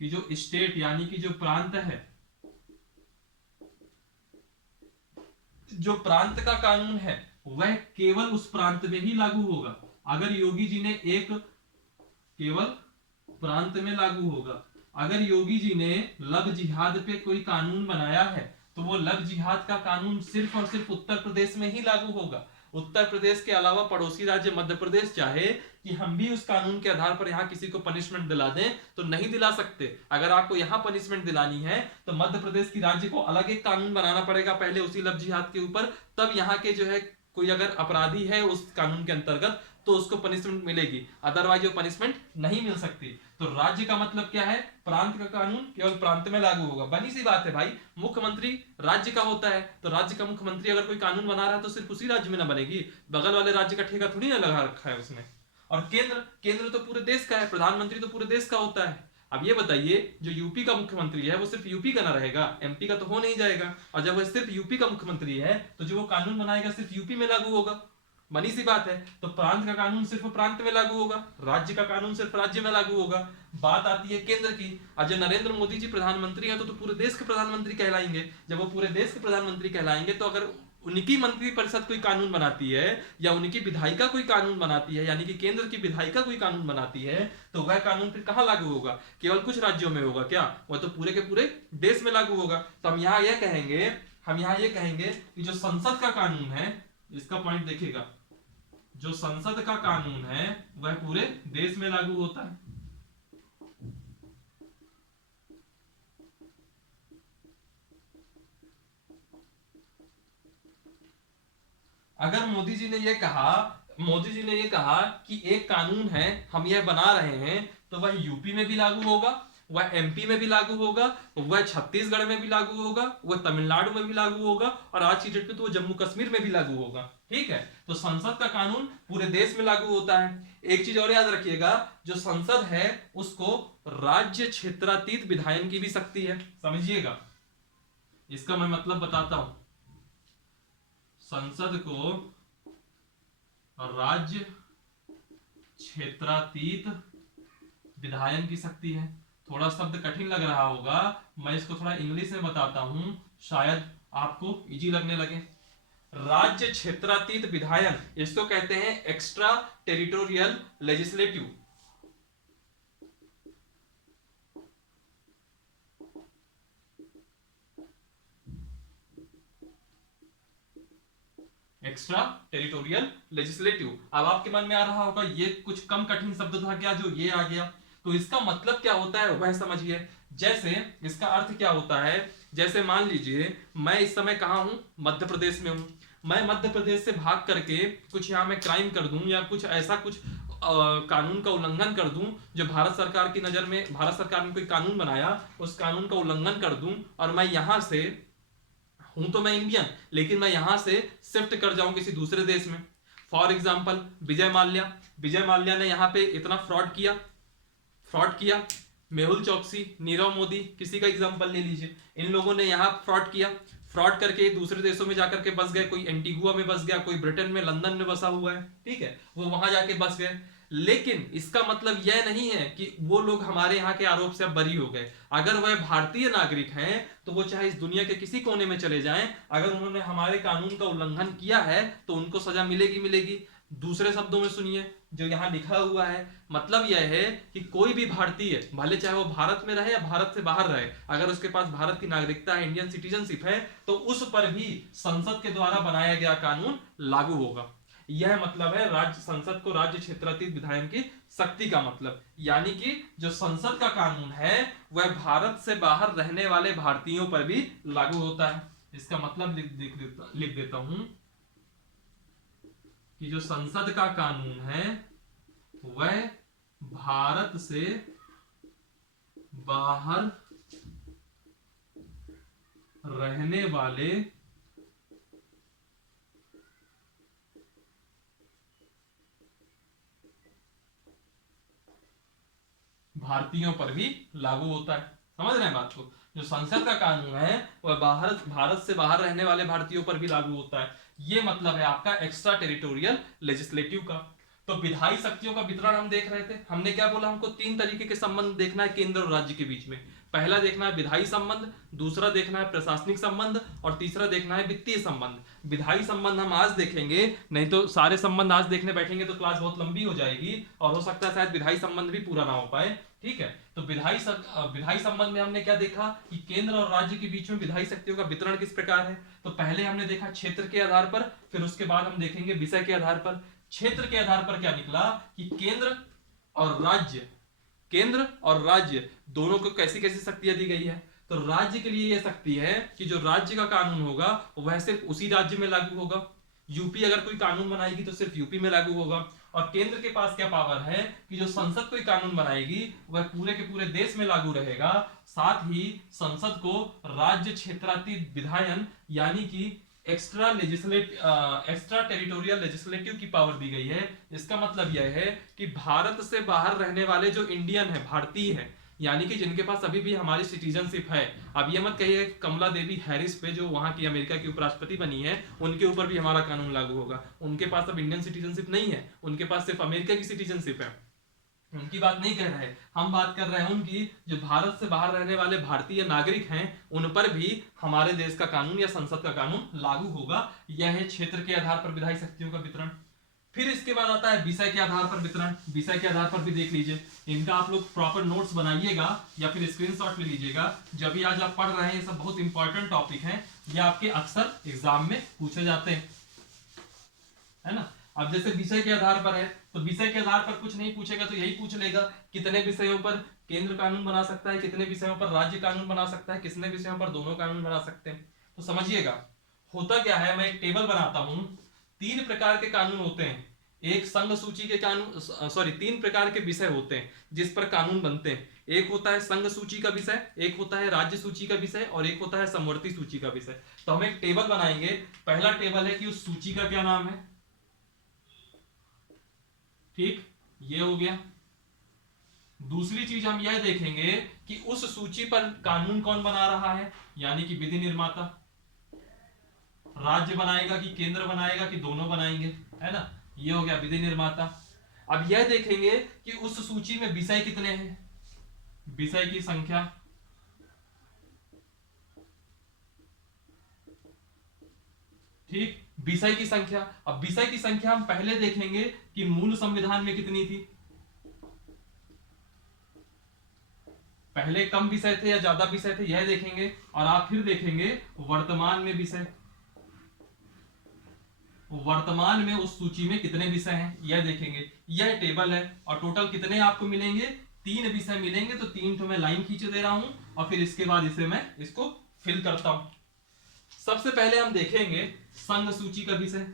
कि जो स्टेट यानी कि जो प्रांत है, जो प्रांत का कानून है वह केवल उस प्रांत में ही लागू होगा। अगर योगी जी ने एक केवल प्रांत में लागू होगा। अगर योगी जी ने लव जिहाद पे कोई कानून बनाया है तो वो लव जिहाद का कानून सिर्फ और सिर्फ उत्तर प्रदेश में ही लागू होगा। उत्तर प्रदेश के अलावा पड़ोसी राज्य मध्य प्रदेश चाहे कि हम भी उस कानून के आधार पर यहां किसी को पनिशमेंट दिला दें तो नहीं दिला सकते। अगर आपको यहां पनिशमेंट दिलानी है तो मध्य प्रदेश की राज्य को अलग एक कानून बनाना पड़ेगा पहले उसी लव जिहाद के ऊपर, तब यहाँ के जो है कोई अगर अपराधी है उस कानून के अंतर्गत तो उसको पनिशमेंट मिलेगी, अदरवाइज वो पनिशमेंट नहीं मिल सकती। तो राज्य का मतलब क्या है, प्रांत का कानून केवल प्रांत में लागू होगा। बनी सी बात है भाई, मुख्यमंत्री राज्य का होता है तो राज्य का मुख्यमंत्री अगर कोई कानून बना रहा है तो सिर्फ उसी राज्य में ना बनेगी, बगल वाले राज्य का ठेका थोड़ी ना लगा रखा है उसने। और केंद्र तो पूरे देश का है, प्रधानमंत्री तो पूरे देश का होता है। अब ये बताइए जो यूपी का मुख्यमंत्री है वो सिर्फ यूपी का ना रहेगा, एमपी का तो हो नहीं जाएगा। और जब वह सिर्फ यूपी का मुख्यमंत्री है तो जो वो कानून बनाएगा सिर्फ यूपी में लागू होगा। बनी सी बात है। तो प्रांत का कानून सिर्फ प्रांत में लागू होगा, राज्य का कानून सिर्फ राज्य में लागू होगा। बात आती है केंद्र की। आज जो नरेंद्र मोदी जी प्रधानमंत्री हैं तो पूरे देश के प्रधानमंत्री कहलाएंगे। जब वो पूरे देश के प्रधानमंत्री कहलाएंगे तो अगर उनकी मंत्रिपरिषद कोई कानून बनाती है या उनकी विधायिका कोई कानून बनाती है यानी कि केंद्र की विधायिका कोई कानून बनाती है तो वह कानून फिर कहां लागू होगा, केवल कुछ राज्यों में होगा क्या, वह तो पूरे के पूरे देश में लागू होगा। तो हम यहाँ ये कहेंगे कि जो संसद का कानून है, इसका पॉइंट देखिएगा, जो संसद का कानून है वह पूरे देश में लागू होता है। अगर मोदी जी ने ये कहा कि एक कानून है हम यह बना रहे हैं तो वह यूपी में भी लागू होगा, वह एमपी में भी लागू होगा, वह छत्तीसगढ़ में भी लागू होगा, वह तमिलनाडु में भी लागू होगा, और आज की डेट पे तो वो जम्मू कश्मीर में भी लागू होगा। ठीक है, तो संसद का कानून पूरे देश में लागू होता है। एक चीज और याद रखिएगा, जो संसद है उसको राज्य क्षेत्रातीत विधायन की भी शक्ति है, समझिएगा। इसका मैं मतलब बताता हूं। संसद को राज्य क्षेत्रातीत विधायन की शक्ति है। थोड़ा शब्द कठिन लग रहा होगा, मैं इसको थोड़ा इंग्लिश में बताता हूं, शायद आपको इजी लगने लगे। राज्य क्षेत्रातीत विधायन, इसको कहते हैं extra territorial legislative. Extra territorial legislative. अब आपके मन में आ रहा होगा ये कुछ कम कठिन शब्द था क्या जो ये आ गया, तो इसका मतलब क्या होता है वह समझिए। जैसे इसका अर्थ क्या होता है, जैसे मान लीजिए मैं इस समय कहाँ हूं, मध्य प्रदेश में हूं। मैं मध्य प्रदेश से भाग करके कुछ यहाँ में क्राइम कर दूं या कुछ ऐसा कुछ कानून का उल्लंघन कर दूं जो भारत सरकार की नजर में, भारत सरकार ने कोई कानून बनाया उस कानून का उल्लंघन कर दूं, और मैं यहां से हूं तो मैं इंडियन, लेकिन मैं यहां से शिफ्ट कर जाऊं किसी दूसरे देश में। फॉर एग्जाम्पल विजय माल्या ने यहाँ पे इतना फ्रॉड किया। मेहुल चौकसी, नीरव मोदी, किसी का एग्जांपल ले लीजिए, इन लोगों ने यहाँ फ्रॉड किया, फ्रॉड करके दूसरे देशों में जाकर के बस गए, कोई एंटीगुआ में बस गया, कोई ब्रिटेन में, लंदन में बसा हुआ है, ठीक है, वो वहां जाके बस गए। लेकिन इसका मतलब यह नहीं है कि वो लोग हमारे यहाँ के आरोप से अब बरी हो गए। अगर वह भारतीय नागरिक हैं तो वो चाहे इस दुनिया के किसी कोने में चले जाएं, अगर उन्होंने हमारे कानून का उल्लंघन किया है तो उनको सजा मिलेगी। दूसरे शब्दों में सुनिए जो यहाँ लिखा हुआ है, मतलब यह है कि कोई भी भारतीय, भले चाहे वो भारत में रहे या भारत से बाहर रहे, अगर उसके पास भारत की नागरिकता है, इंडियन सिटीजनशिप है, तो उस पर भी संसद के द्वारा बनाया गया कानून लागू होगा। यह मतलब है राज्य संसद को राज्य क्षेत्रातीत विधायन की शक्ति का मतलब, यानी कि जो संसद का कानून है वह भारत से बाहर रहने वाले भारतीयों पर भी लागू होता है। इसका मतलब लिख देता हूं कि जो संसद का कानून है वह भारत से बाहर रहने वाले भारतीयों पर भी लागू होता है। समझ रहे हैं बात को? जो संसद का कानून है वह भारत से बाहर रहने वाले भारतीयों पर भी लागू होता है। ये मतलब है आपका एक्स्ट्रा टेरिटोरियल लेजिस्लेटिव का। तो विधायी शक्तियों का वितरण हम देख रहे थे। हमने क्या बोला, हमको 3 तरीके के संबंध देखना है केंद्र और राज्य के बीच में। पहला देखना है विधायी संबंध, दूसरा देखना है प्रशासनिक संबंध, और तीसरा देखना है वित्तीय संबंध। विधायी संबंध हम आज देखेंगे, नहीं तो सारे संबंध आज देखने बैठेंगे तो क्लास बहुत लंबी हो जाएगी और हो सकता है शायद विधायी संबंध भी पूरा ना हो पाए। ठीक है, तो विधायी संबंध में हमने क्या देखा कि केंद्र और राज्य के बीच में विधायी शक्तियों का वितरण किस प्रकार है। तो पहले हमने देखा क्षेत्र के आधार पर, फिर उसके बाद हम देखेंगे विषय के आधार पर। क्षेत्र के आधार पर क्या निकला कि केंद्र और राज्य दोनों को कैसी कैसी शक्तियां दी गई है। तो राज्य के लिए यह शक्ति है कि जो राज्य का कानून होगा वह सिर्फ उसी राज्य में लागू होगा। यूपी अगर कोई कानून बनाएगी तो सिर्फ यूपी में लागू होगा। और केंद्र के पास क्या पावर है कि जो संसद कोई कानून बनाएगी वह पूरे के पूरे देश में लागू रहेगा। साथ ही संसद को राज्य क्षेत्रातीत विधायन यानी कि एक्स्ट्रा टेरिटोरियल लेजिस्लेटिव की पावर दी गई है। इसका मतलब यह है कि भारत से बाहर रहने वाले जो इंडियन है, भारतीय है, यानी कि जिनके पास अभी भी हमारी सिटीजनशिप है। अब ये मत कहिए कमला देवी हैरिस पे जो वहां की अमेरिका की उपराष्ट्रपति बनी है उनके ऊपर भी हमारा कानून लागू होगा। उनके पास अब इंडियन सिटीजनशिप नहीं है, उनके पास सिर्फ अमेरिका की सिटीजनशिप है। उनकी बात नहीं कर रहे, हम बात कर रहे हैं उनकी जो भारत से बाहर रहने वाले भारतीय नागरिक हैं, उन पर भी हमारे देश का कानून या संसद का कानून लागू होगा। यह है क्षेत्र के आधार पर विधायी शक्तियों का वितरण। फिर इसके बाद आता है विषय के आधार पर वितरण। विषय के आधार पर भी देख लीजिए, इनका आप लोग प्रॉपर नोट्स बनाइएगा या फिर स्क्रीनशॉट ले लीजिएगा। जो भी आज आप पढ़ रहे हैं ये सब बहुत इंपॉर्टेंट टॉपिक हैं, ये आपके अक्सर एग्जाम में पूछे जाते हैं, है ना। अब जैसे विषय के आधार पर है तो विषय के आधार पर कुछ नहीं पूछेगा तो यही पूछ लेगा कितने विषयों पर केंद्र कानून बना सकता है, कितने विषयों पर राज्य कानून बना सकता है, कितने विषयों पर दोनों कानून बना सकते हैं। तो समझिएगा होता क्या है, मैं एक टेबल बनाता हूं। 3 प्रकार के कानून होते हैं। एक संघ सूची के कानून, 3 प्रकार के विषय होते हैं जिस पर कानून बनते हैं। एक होता है संघ सूची का विषय, एक होता है राज्य सूची का विषय, और एक होता है समवर्ती सूची का विषय। तो हम एक टेबल बनाएंगे। पहला टेबल है कि उस सूची का क्या नाम है, ठीक, ये हो गया। दूसरी चीज हम यह देखेंगे कि उस सूची पर कानून कौन बना रहा है, यानी कि विधि निर्माता। राज्य बनाएगा कि केंद्र बनाएगा कि दोनों बनाएंगे, है ना, ये हो गया विधि निर्माता। अब यह देखेंगे कि उस सूची में विषय कितने हैं, विषय की संख्या, ठीक, विषय की संख्या। अब विषय की संख्या हम पहले देखेंगे कि मूल संविधान में कितनी थी। पहले कम विषय थे या ज्यादा विषय थे यह देखेंगे, और आप फिर देखेंगे वर्तमान में विषय, वर्तमान में उस सूची में कितने विषय हैं यह देखेंगे। यह टेबल है और टोटल कितने आपको मिलेंगे, 3 विषय मिलेंगे। तो 3 तो मैं लाइन खींच दे रहा हूं और फिर इसके बाद इसे मैं इसको फिल करता हूं। सबसे पहले हम देखेंगे संघ सूची का विषय।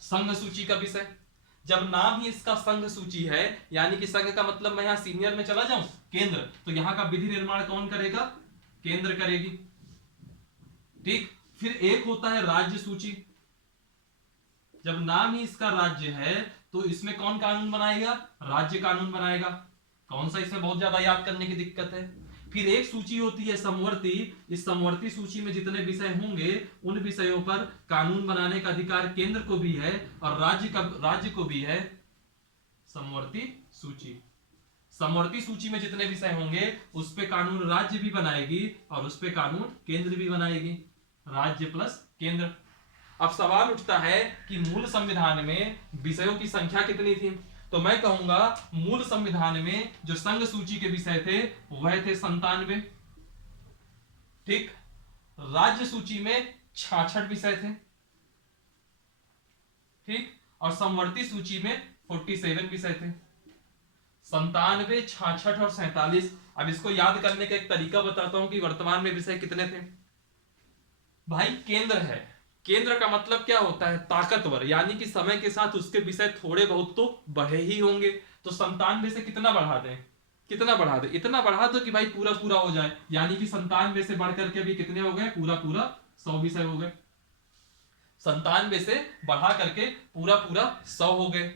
संघ सूची का विषय, जब नाम ही इसका संघ सूची है, यानी कि संघ का मतलब मैं यहां सीनियर में चला जाऊं केंद्र, तो यहां का विधि निर्माण कौन करेगा, केंद्र करेगी। ठीक, फिर एक होता है राज्य सूची। जब नाम ही इसका राज्य है तो इसमें कौन कानून बनाएगा, राज्य कानून बनाएगा। कौन सा, इसमें बहुत ज्यादा याद करने की दिक्कत है। फिर एक सूची होती है समवर्ती। इस समवर्ती सूची में जितने विषय होंगे उन विषयों पर कानून बनाने का अधिकार केंद्र को भी है और राज्य को भी है। समवर्ती सूची, समवर्ती सूची में जितने विषय होंगे उस पे कानून राज्य भी बनाएगी और उस पे कानून केंद्र भी बनाएगी, राज्य प्लस केंद्र। अब सवाल उठता है कि मूल संविधान में विषयों की संख्या कितनी थी, तो मैं कहूंगा मूल संविधान में जो संघ सूची के विषय थे वह थे 97। ठीक, राज्य सूची में 66 विषय थे। ठीक, और समवर्ती सूची में 47 विषय थे। 97, 66 और 47। अब इसको याद करने का एक तरीका बताता हूं कि वर्तमान में विषय कितने थे। भाई केंद्र है, केंद्र का मतलब क्या होता है, ताकतवर, यानी कि समय के साथ उसके विषय थोड़े बहुत तो बढ़े ही होंगे। तो 97 से कितना बढ़ा दें, कितना बढ़ा दें, इतना बढ़ा दो कि भाई पूरा पूरा हो जाए, यानी कि 97 से बढ़कर के अभी कितने हो गए, पूरा पूरा 100 विषय हो गए। 97 से बढ़ा करके पूरा पूरा 100 हो गए।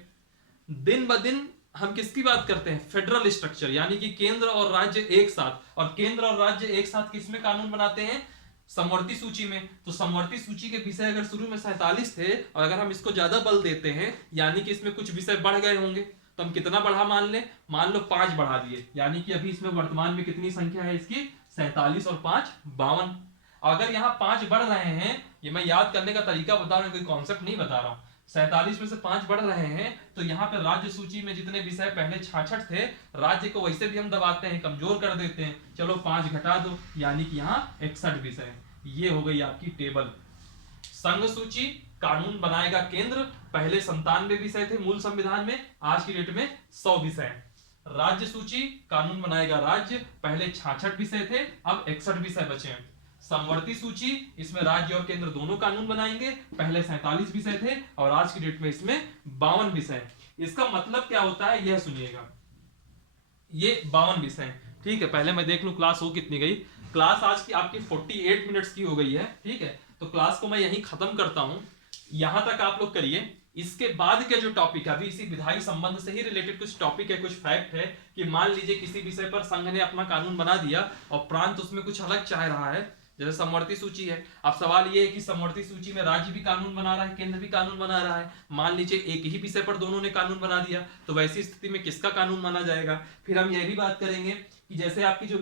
दिन ब दिन हम किसकी बात करते हैं, फेडरल स्ट्रक्चर, यानी कि केंद्र और राज्य एक साथ, और केंद्र और राज्य एक साथ किसमें कानून बनाते हैं, समवर्ती सूची में। तो समवर्ती सूची के विषय अगर शुरू में 47 थे और अगर हम इसको ज्यादा बल देते हैं, यानी कि इसमें कुछ विषय बढ़ गए होंगे, तो हम कितना बढ़ा मान ले, मान लो 5 बढ़ा दिए, यानी कि अभी इसमें वर्तमान में कितनी संख्या है इसकी, 47 और 5 52। अगर यहाँ 5 बढ़ रहे हैं, ये मैं याद करने का तरीका बता रहा हूँ, कोई कॉन्सेप्ट नहीं बता रहा हूँ। 47 में से 5 बढ़ रहे हैं तो यहाँ पे राज्य सूची में जितने विषय पहले 66 थे, राज्य को वैसे भी हम दबाते हैं, कमजोर कर देते हैं, चलो 5 घटा दो, यानी कि यहाँ 61 विषय। ये हो गई आपकी टेबल। संघ सूची कानून बनाएगा केंद्र, पहले 97 विषय थे मूल संविधान में, आज की डेट में 100 विषय। राज्य सूची कानून बनाएगा राज्य, पहले 66 विषय थे, अब 61 विषय बचे हैं। समवर्ती सूची, इसमें राज्य और केंद्र दोनों कानून बनाएंगे, पहले 47 विषय थे और आज की डेट में इसमें 52 विषय। इसका मतलब क्या होता है यह सुनिएगा, ये 52 विषय। ठीक है, पहले मैं देख लूं क्लास हो कितनी गई। क्लास आज की आपकी 48 मिनट्स की हो गई है। ठीक है, तो क्लास को मैं यहीं खत्म करता हूं, यहां तक आप लोग करिए। इसके बाद के जो टॉपिक है, अभी इसी विधायी संबंध से ही रिलेटेड कुछ टॉपिक है, कुछ फैक्ट है कि मान लीजिए किसी विषय पर संघ ने अपना कानून बना दिया और प्रांत उसमें कुछ अलग चाह रहा है, जैसे समवर्ती सूची है। अब सवाल ये है कि समवर्ती सूची में राज्य भी कानून बना रहा है, केंद्र भी कानून बना रहा है, मान लीजिए एक ही विषय पर दोनों ने कानून बना दिया, तो वैसी स्थिति में किसका कानून माना जाएगा। फिर हम यह भी बात करेंगे कि जैसे आपकी जो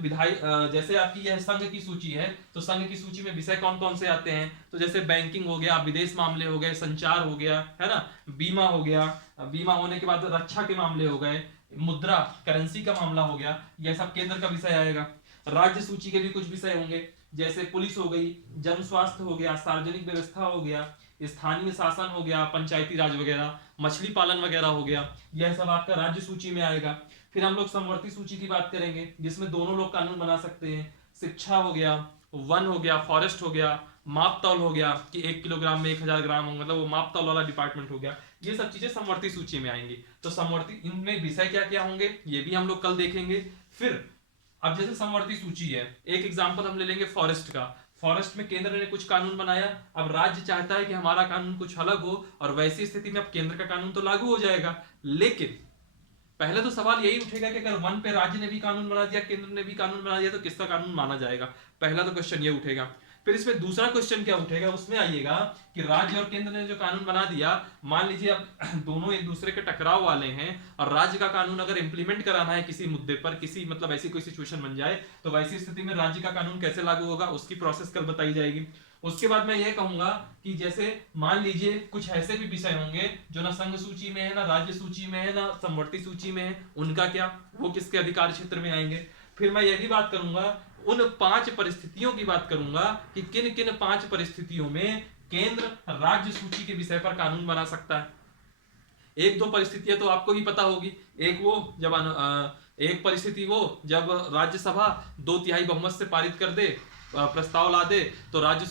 जैसे आपकी यह संघ की सूची है, तो संघ की सूची में विषय कौन कौन से आते हैं, तो जैसे बैंकिंग हो गया, विदेश मामले हो गए, संचार हो गया, है ना, बीमा हो गया, बीमा होने के बाद रक्षा के मामले हो गए, मुद्रा करेंसी का मामला हो गया, यह सब केंद्र का विषय आएगा। राज्य सूची के भी कुछ विषय होंगे, जैसे पुलिस हो गई, जन स्वास्थ्य हो गया, सार्वजनिक व्यवस्था हो गया, स्थानीय शासन हो गया, पंचायती राज वगैरह, मछली पालन वगैरह हो गया, यह सब आपका राज्य सूची में आएगा। फिर हम लोग समवर्ती सूची की बात करेंगे, जिसमें दोनों लोग कानून बना सकते हैं, शिक्षा हो गया, वन हो गया, फॉरेस्ट हो गया, माप तौल हो गया कि 1 किलोग्राम में 1000 ग्राम हो, मतलब वो माप तौल वाला डिपार्टमेंट हो गया। ये सब चीजें समवर्ती सूची में आएंगी। तो समवर्ती, इनमें विषय क्या क्या होंगे ये भी हम लोग कल देखेंगे। फिर अब जैसे समवर्ती सूची है, एक एग्जांपल हम ले लेंगे फॉरेस्ट का। फॉरेस्ट में केंद्र ने कुछ कानून बनाया, अब राज्य चाहता है कि हमारा कानून कुछ अलग हो, और वैसी स्थिति में अब केंद्र का कानून तो लागू हो जाएगा। लेकिन पहले तो सवाल यही उठेगा कि अगर वन पे राज्य ने भी कानून बना दिया, केंद्र ने भी कानून बना दिया, तो किसका कानून माना जाएगा, पहला तो क्वेश्चन ये उठेगा। फिर इसमें दूसरा क्वेश्चन क्या उठेगा, उसमें आइएगा कि राज्य और केंद्र ने जो कानून बना दिया, मान लीजिए अब दोनों एक दूसरे के टकराव वाले हैं और राज्य का कानून अगर इंप्लीमेंट कराना है किसी मुद्दे पर, किसी मतलब ऐसी कोई सिचुएशन बन जाए, तो वैसी स्थिति में राज्य का कानून कैसे लागू होगा उसकी प्रोसेस कल बताई जाएगी। उसके बाद मैं ये कहूंगा कि जैसे मान लीजिए कुछ ऐसे भी विषय होंगे जो ना संघ सूची में है, ना राज्य सूची में है, ना समवर्ती सूची में है, उनका क्या, वो किसके अधिकार क्षेत्र में आएंगे। फिर मैं ये भी बात करूंगा उन 5 परिस्थितियों की बात करूंगा कि किन किन 5 परिस्थितियों में केंद्र राज्य सूची के विषय पर कानून बना सकता है। एक दो परिस्थितियां तो आपको ही पता होगी। एक वो जब एक परिस्थिति वो जब राज्यसभा 2/3 बहुमत से पारित कर दे, प्रस्ताव ला दे, तो राज्य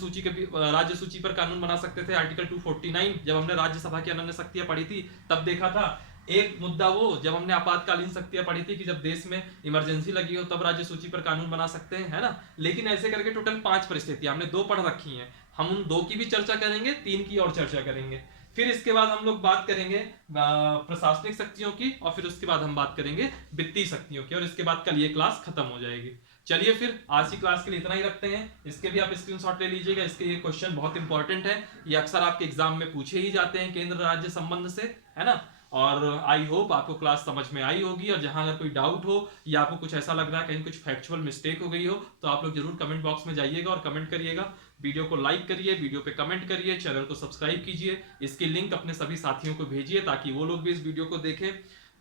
सूची पर कानून बना सकते थे। आर्टिकल 249 जब हमने राज्यसभा की अनन्य शक्तियां पढ़ी थी तब देखा था। एक मुद्दा वो जब हमने आपातकालीन शक्तियां पढ़ी थी कि जब देश में इमरजेंसी लगी हो तब राज्य सूची पर कानून बना सकते हैं, है ना। लेकिन ऐसे करके टोटल 5 परिस्थितियां हमने 2 पढ़ रखी हैं। हम उन 2 की भी चर्चा करेंगे, 3 की और चर्चा करेंगे। फिर इसके बाद हम लोग बात करेंगे प्रशासनिक शक्तियों की, और फिर उसके बाद हम बात करेंगे वित्तीय शक्तियों की, और इसके बाद कल ये क्लास खत्म हो जाएगी। चलिए फिर आज की क्लास के लिए इतना ही रखते हैं। इसके भी आप स्क्रीनशॉट ले लीजिएगा। इसके ये क्वेश्चन बहुत इंपॉर्टेंट है, ये अक्सर आपके एग्जाम में पूछे ही जाते हैं केंद्र राज्य संबंध से, है ना। और आई होप आपको क्लास समझ में आई होगी, और जहां अगर कोई डाउट हो या आपको कुछ ऐसा लग रहा है कहीं कुछ फैक्चुअल मिस्टेक हो गई हो तो आप लोग जरूर कमेंट बॉक्स में जाइएगा और कमेंट करिएगा। वीडियो को लाइक करिए, वीडियो पे कमेंट करिए, चैनल को सब्सक्राइब कीजिए, इसकी लिंक अपने सभी साथियों को भेजिए ताकि वो लोग भी इस वीडियो को देखें,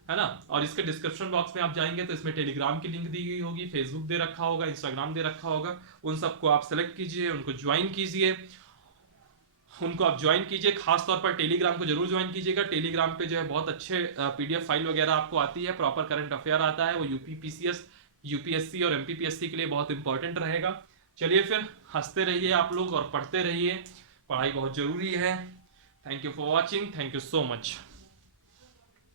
है ना। और इसके डिस्क्रिप्शन बॉक्स में आप जाएंगे तो इसमें टेलीग्राम की लिंक दी गई होगी, फेसबुक दे रखा होगा, इंस्टाग्राम दे रखा होगा। उन सबको आप सेलेक्ट कीजिए, उनको ज्वाइन कीजिए, उनको आप ज्वाइन कीजिए। खास तौर पर टेलीग्राम को जरूर ज्वाइन कीजिएगा। टेलीग्राम पे जो है बहुत अच्छे पीडीएफ फाइल वगैरह आपको आती है, प्रॉपर करंट अफेयर आता है, वो यूपीपीसीएस, यूपीएससी और एमपीपीएससी के लिए बहुत इंपॉर्टेंट रहेगा। चलिए फिर हंसते रहिए आप लोग और पढ़ते रहिए, पढ़ाई बहुत जरूरी है। Thank you for watching, thank you so much.